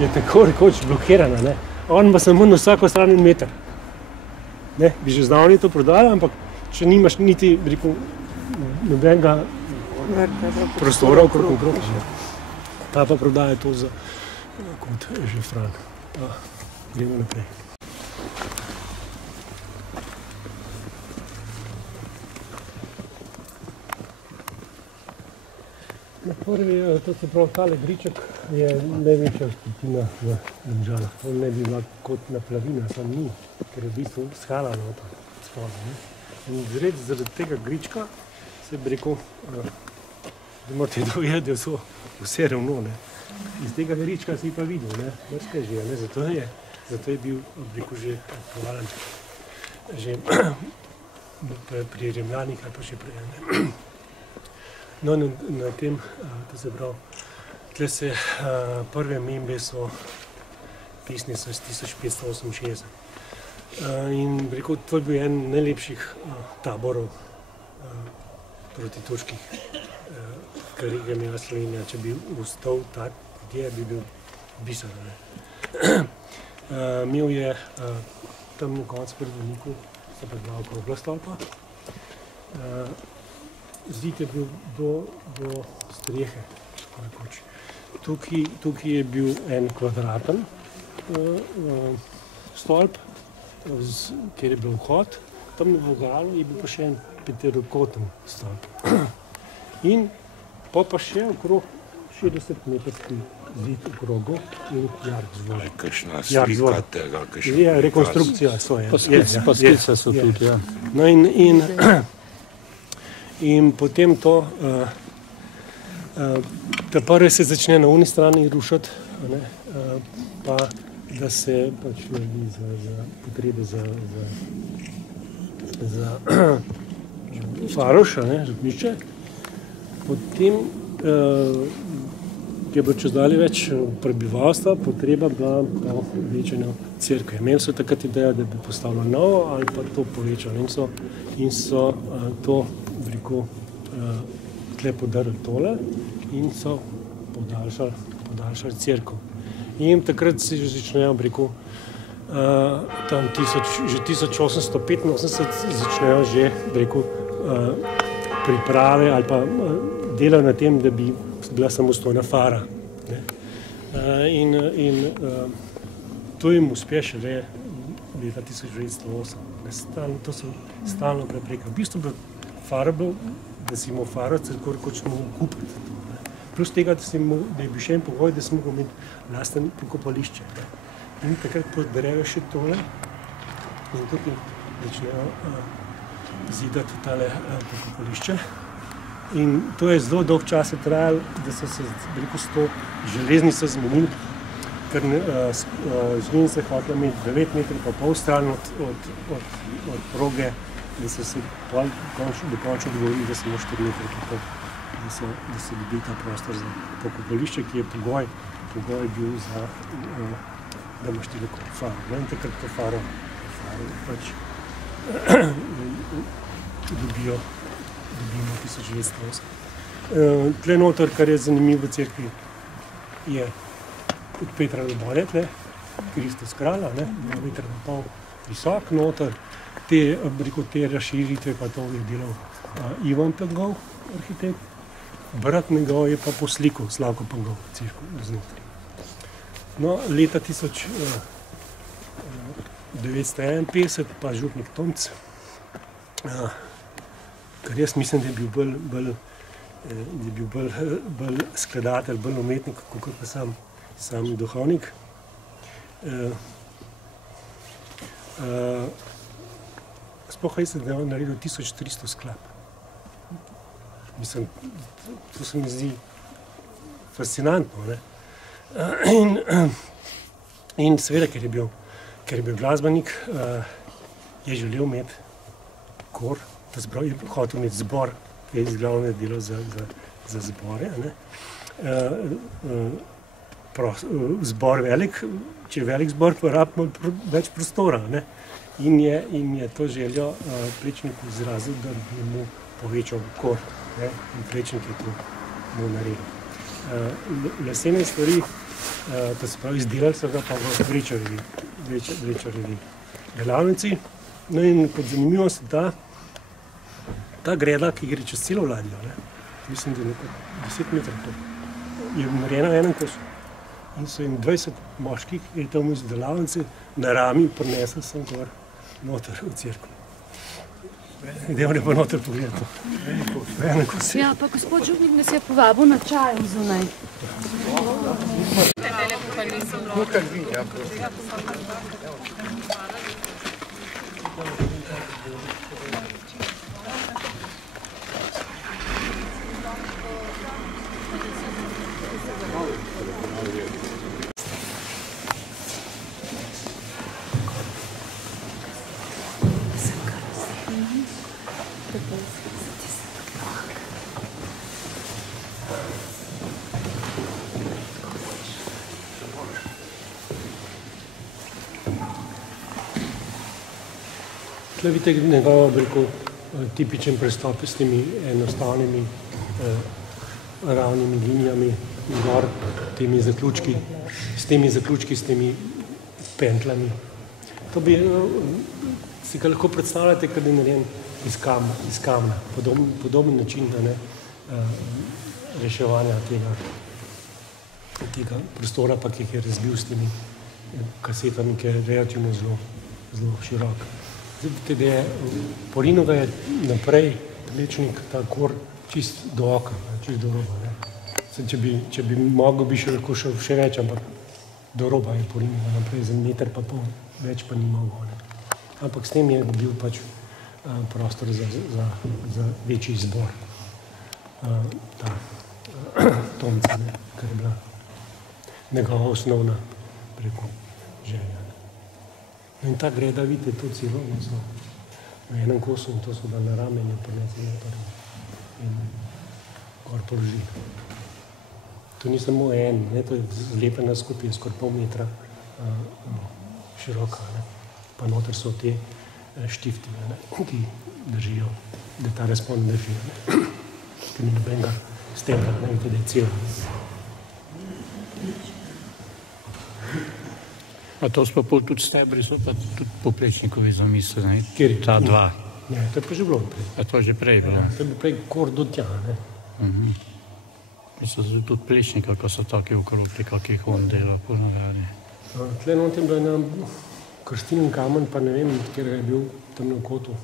je tako rekoč blokirana. On pa samo na vsako stran 1 meter. Bi že zdavni to prodali, ampak če nimaš niti, nobenega prostora okrog. Ta pa prodaja to za kot že Frank. Pa gremo naprej. Prvi, to se pravi, tale griček je največja skupina v Domžalah. To ne bi bila kot naplavina, samo ni, ker je v bistvu shala noter spodaj. In zaradi tega grička se bi rekel, da morate dovedeti, da so vse ravno. Iz tega grička si pa videl, vrskaj že, zato je bil, rekel, že aktualen, že pri Rimljanih ali pa še prej. No, na tem, to se pravi, tle se prve omembe so pisne so iz 1568. In rekel, to je bil en najlepših taborov proti turških, kar je imela Slovenija. Če bi ustal tak, kde bi bil biser. Imel je tam na koncu pri zvoniku sta pa dva okrogla stolpa. Zid je bil do strehe. Tukaj je bil en kvadraten stolp, kjer je bil vhod. Tam na vogalu je bil pa še en peterokoten stolp. In pa še okrog 60-metrski zid okrogu in jark zvon. Kakšna slika tega, Ja, rekonstrukcija so je. Pa skice so tudi, ja. No in potem to, ta prvi se začne na uni strani rušiti, pa da se pač naredi za potrebe za faroš, župnišče. Potem je bilo čez dalje več prebivalstva, potreba bila po večanju cerkve. Imeli so takrat idejo, da bi postavili novo ali pa to povečali in so to, rekel, tle podarili tole in so podaljšali cerkev. In takrat se že začnejo, rekel, tam že 1885 začnejo že, rekel, priprave ali pa dela na tem, da bi bila samostojna fara. In to jim uspe šele leta 1908. To so stalno prepreke. V bistvu bi fara bil, da si imel faro, kot smo kupiti. Plus tega, da je bil še en pogoj, da si mogel imeti lasten pokopališče. In takrat podberejo še tole in tukaj začnejo zidati tale pokopališče. In to je zelo dolg čas trajalo, da so se s to železnico zmenili, ker železnica je hotela imeti 9,5 metrov stran od proge, da so se dokončno dogovorili, da samo 4,5 metra, da se dobi ta prostor za pokopališče, ki je pogoj bil za, da imaš ti lahko faro. In takrat to faro pač dobimo 1908. Tle noter, kar je zanimivo v cerkvi, je od Petra do Bolje, Kristus kralj, 2,5 metra visok noter. Te razširitve pa to je delal Ivan Pengov, arhitekt. Brat njegov je pa poslikal Slavko Pengov cerkev znotraj. No, leta 1951 pa župnik Tomc, ker jaz mislim, da je bil bolj skladatelj, bolj umetnik, kot pa sam duhovnik. Sploh veste, da je on naredil 1300 skladb. Mislim, to se mi zdi fascinantno. In seveda, ker je bil glasbenik, je želel imeti kor, je hotel imeti zbor, ki je izglavno delal za zbore. Zbor velik, če je velik zbor, pa rabimo več prostora. In je to željo Plečniku izrazil, da bi mu povečal kor. In Plečnik je to mu naredil. Lesene stvari, to se pravi, izdelali so ga pa v Vrečarjevi delavnici. No in kot zanimivost ta greda, ki gre čez celo ladjo, mislim, da je nekaj 10 metrov, je narejena v enem kosu. In so jim 20 moških, ki je tam iz delavnice, na rami prinesli sem gor noter v cerkev. Idemo ne pa noter pogledati. Ja, pa gospod župnik nas je povabil na čaj zunaj. Tukaj vidite njegov tipičen prestop s temi enostavnimi ravnimi linijami, gor s temi zaključki, s temi pentljami. To bi si ga lahko predstavljate, kad je narejen iz kamna. Podoben način reševanja tega prostora, pa ki jih je razbil s temi kasetami, ki je relativno zelo širok. Zdaj, porinil ga je naprej Plečnik, ta kor čist do oka, čist do roba. Če bi mogel, bi še lahko šel še več, ampak do roba je porinil naprej za meter pa pol, več pa ni mogel. Ampak s tem je bil pač prostor za večji izbor. Ta Tomca, kar je bila njegova osnovna želja. In ta greda, vidite, to celo na enem kosu in to so da na ramenju prinesli in gor položili. To ni samo en, to je zlepena skupaj, skoraj pol metra široka. Pa noter so te štifti, ki držijo, da ta razpon drži. Ker ni nobenega stebra, vidite, da je cel. A to so pa pol tudi stebri, so pa tudi po Plečnikovi zamisli, ne? Kjer je? Ta dva. Ne, to je pa že bilo prej. A to je že prej bilo? To je prej kor do tja, ne. So tudi Plečnika, ko so taki okrogli, kakih on dela po navadi. Tle notem je bila krstinen kamen, pa ne vem, kjer je bil tam na kotu.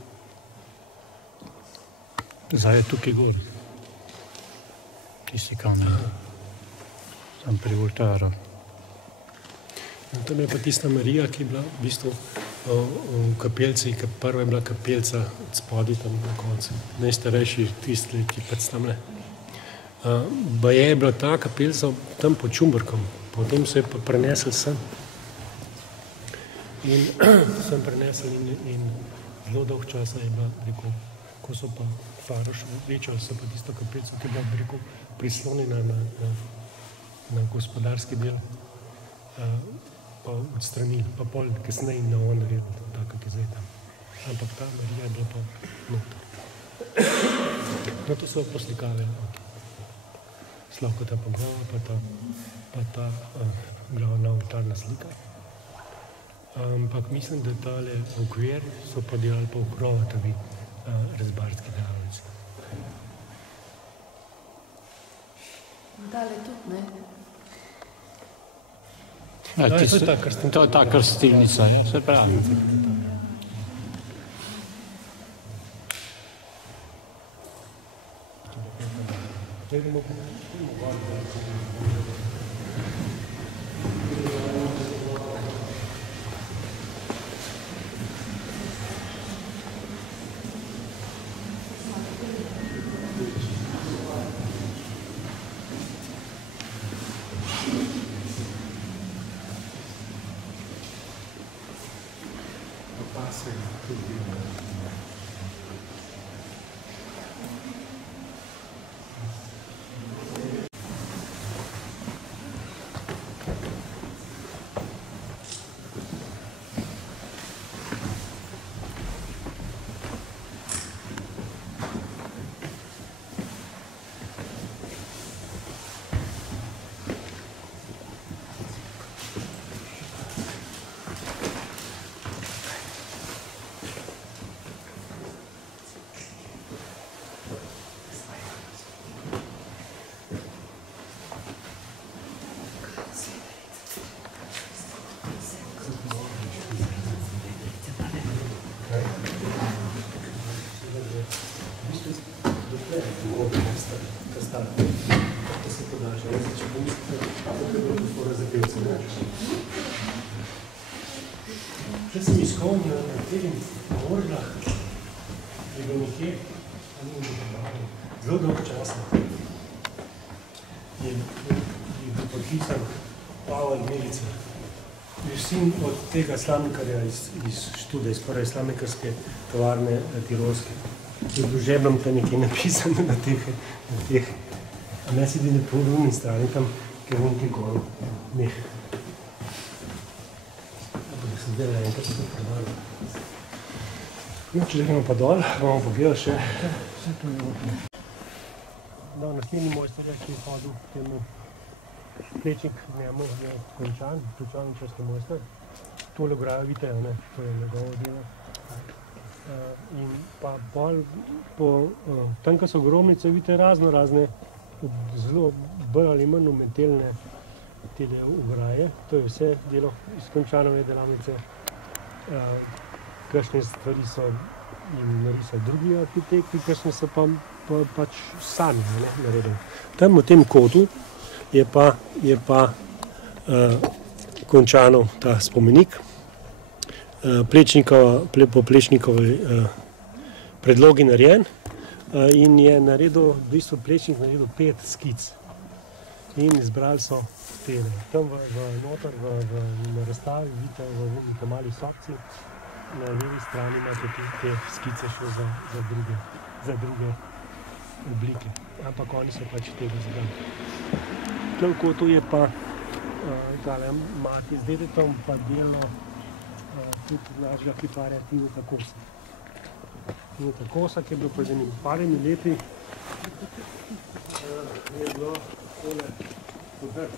Zdaj je tukaj gor. Tisti kamen. Tam pri oltaru. Tam je pa tista Marija, ki je bila v bistvu v kapelci, prva je bila kapelca od spodaj tam na koncu. Najstarejši tisti, ki pač tamle. Baje je bila ta kapelca tam pod Čumbrkom, potem se je pa prenesel sem. In sem prenesel in zelo dolg časa je bila, rekel, ko so pa Faroš večali, so pa tisto kapelco, ki je bila, rekel, prislonjena na gospodarski del, pa odstranili, pa pol kasneje na on naredil, tako, ki je zdaj tam. Ampak ta Marija je bila pa noter. No, to so poslikave, Slavkota Pogova, pa ta glavna oltarna slika. Ampak mislim, da tale okvir so pa delali pa okrova tudi rezbarski delavci. Tale tudi, ne? To je ta krstilnica, ja, se pravi. Če sem iskal na tem Orlah, je bil nekje, zelo dolgo časa, je bil podpisan Pavel Milica. Je sin od tega slamnikarja iz Štude, iz prve slamnikarske tovarne Tirolske. Je bil žeblom tam nekaj napisano na teh, a ne sedi na poluni strani tam, ker je nekaj gor meh. Zdaj le enkrat se to predalo. No, če gremo pa dol, bomo pogledali še. Vse to je okno. No, naslednji mojster, ki je hodil k temu Plečnik, njemu je končan, končaničarski mojster. tole ograjo vidite, ne, to je njegovo delo. In pa tam, ko so gromnice, vidite razne zelo bolj ali manj umetelne tele ograje. To je vse delo iz Končanove delavnice. Kakšne stvari so jim narisali drugi arhitekti, kakšne so pač sami naredili. Tam v tem kotu je pa Končanov ta spomenik. Po Plečnikovi predlogi narejen in je naredil, v bistvu Plečnik naredil 5 skic. In izbrali so tele. Tam noter na razstavi vidite v mali sobci, na levi strani imate te skice še za druge oblike. Ampak oni so pač tega zadali. Tukaj v kotu je pa tale mati z dedetom, pa delno tudi našega kiparja Tineta Kosa. Tineta Kosa, ki je bil pred enim parimi leti, je bilo tole podrt.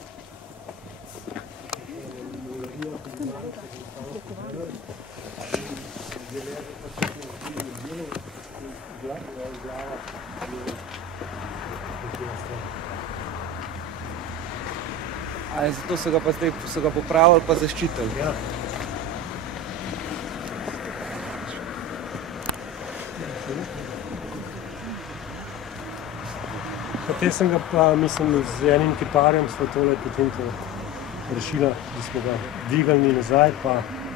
Zato so ga popravili pa zaščitili? Ja. Potem sem ga pa, mislim, z enim kiparjem smo tole potem to rešila, da smo ga dvigali nazaj, pa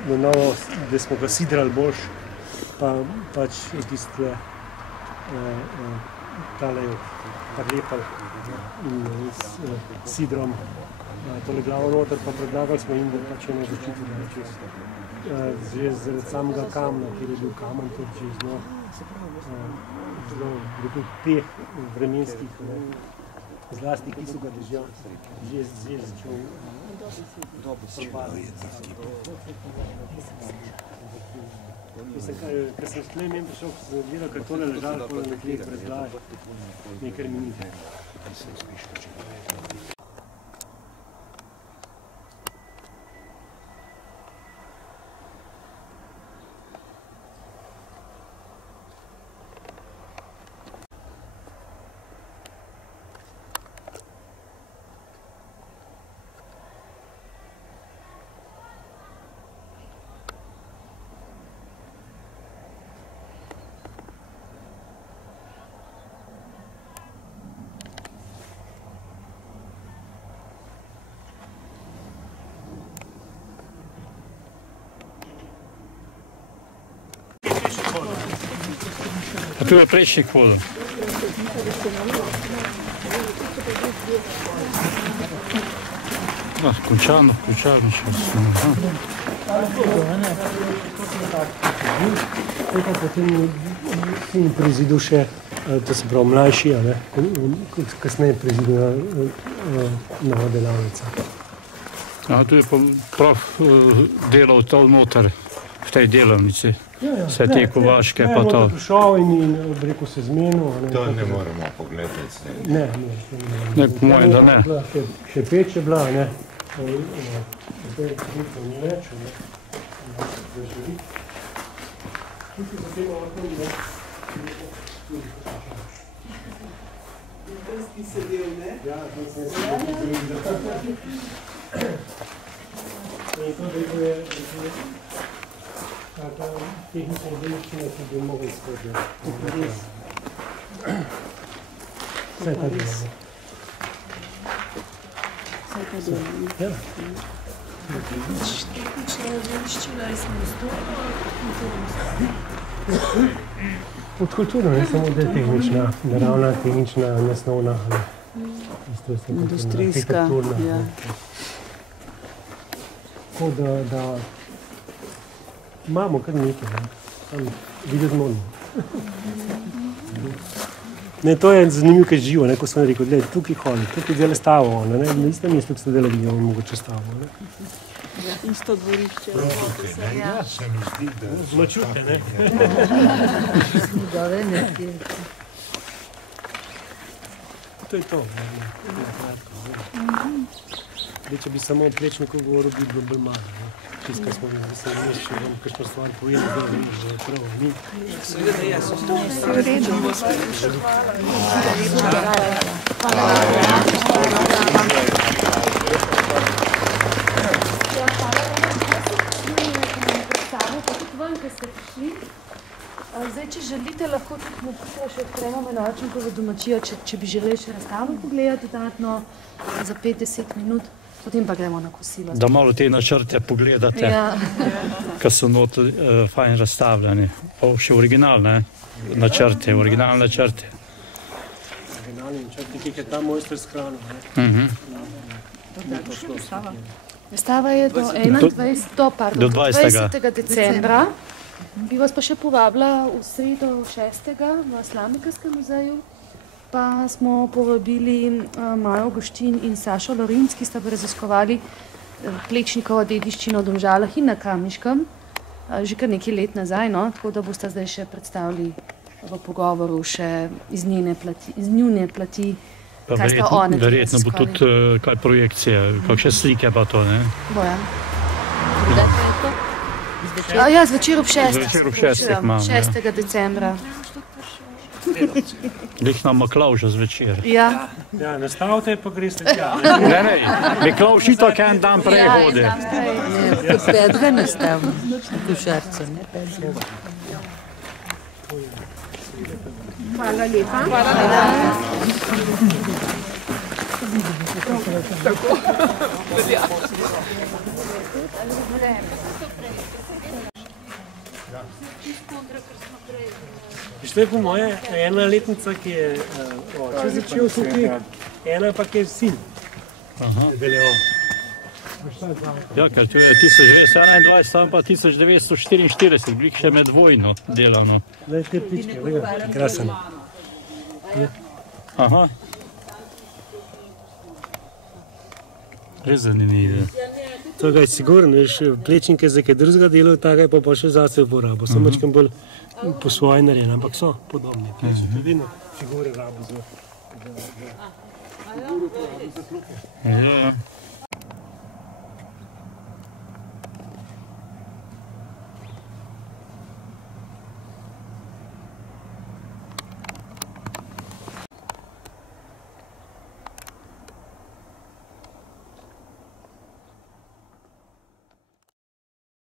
na novo, da smo ga sidrali boljš, pa pač tiste tale lepali in s sidrom tole glavo noter, pa predlagali smo jim, da pač eno zaščitili čez. Že zaradi samega kamna, kjer je bil kamen tudi že zelo teh vremenskih, zlasti, ki so ga držal, že začel propadati. Ker sem s tlem prišel, ko sem gledal, ker tole ležalo tole na tleh pred glave, nekaj minut. A tu je Plečnik hodil. Končano še. Potem si prezidil še, to se pravi mlajši, kasneje prezidil nova delavnica. Tu je pa prav delal to noter v tej delavnici. Vse te kovaške pa to. Prišel in rekel se zmenil. To ne moramo pogledati. Ne. Ne, po mojem, da ne. Še peč je bila, ne. Zdaj nekaj ni več, ne. Da želi. Tukaj za tem vrtom, ne. Ti sedel, ne? Ja, to sem sedel. In to rekel je, ta tehnika delščina, ki bi mogel izhoditi. Vse ta delo. Vse ta delo. Ja. Tehnična delščina je samostojna, Pod kulturo, ne samo da je tehnična, naravna, tehnična, nesnovna, industrijska, ja. Tako da imamo kar nekaj, samo videti moramo. Ne, to je zanimivo, kaj živo, ko sem rekel, gledaj, tukaj hodi, tukaj dela stavo, na istem mestu, ko ste delali, je mogoče stavo. Isto dvorišče. Ja, se mi zdi, da... Zmačute, ne? Dobre, ne. To je to. Če bi samo o Plečniku govoril, bi bilo bolj malo. Čisto, kar smo videli, se ne če vam kakšno stvar povedal, da je prav, ni. Seveda, da je. Zdaj, če želite, lahko tudi naprej še odpremo Menačenkovo domačijo, če bi želeli še razstavo pogledati dodatno za 5-10 minut, potem pa gremo na kosilo. Da malo te načrte pogledate, ker so not fajn razstavljeni. Pa še originalne načrte, originalne načrte. Originalni načrti, ki je ta mojster s hrano. Razstava je do 20. decembra. Bi vas pa še povabila v sredo 6. v Slamnikarskem muzeju, pa smo povabili Majo Goštin in Sašo Lorinc, ki sta raziskovali Plečnikovo dediščino v Domžalah in na Kamniškem, že kar nekaj let nazaj, no? Tako da boste zdaj še predstavili v pogovoru še iz njune plati, kaj sta one. Verjetno bo tudi kaj projekcije, kakšne slike pa to, ne? Bojan. Ja, zvečer ob 6. 6. decembra. Lih nam Miklavža zvečer. Ja. Ja, nastavite pa greste tja. Ne, Miklavž itak en dan prej hodi. Ne, pedve nastavimo, košarce, ne pedve. Hvala lepa. To je po moje ena letnica, ki je oče začel tukaj, ena pa ki je sin veljeval. Ja, ker tu je 1921, tam pa 1944, glih še med vojno delano. Zdaj te ptičke, krasen. Aha. Res zanimivo. To je sigurno, Plečnik je za kaj drugega delal, tako je pa še zase uporabo. Sem mačkam bolj po svoje naredjen, ampak so podobni. Vedno figure rabo za kluke. Ja.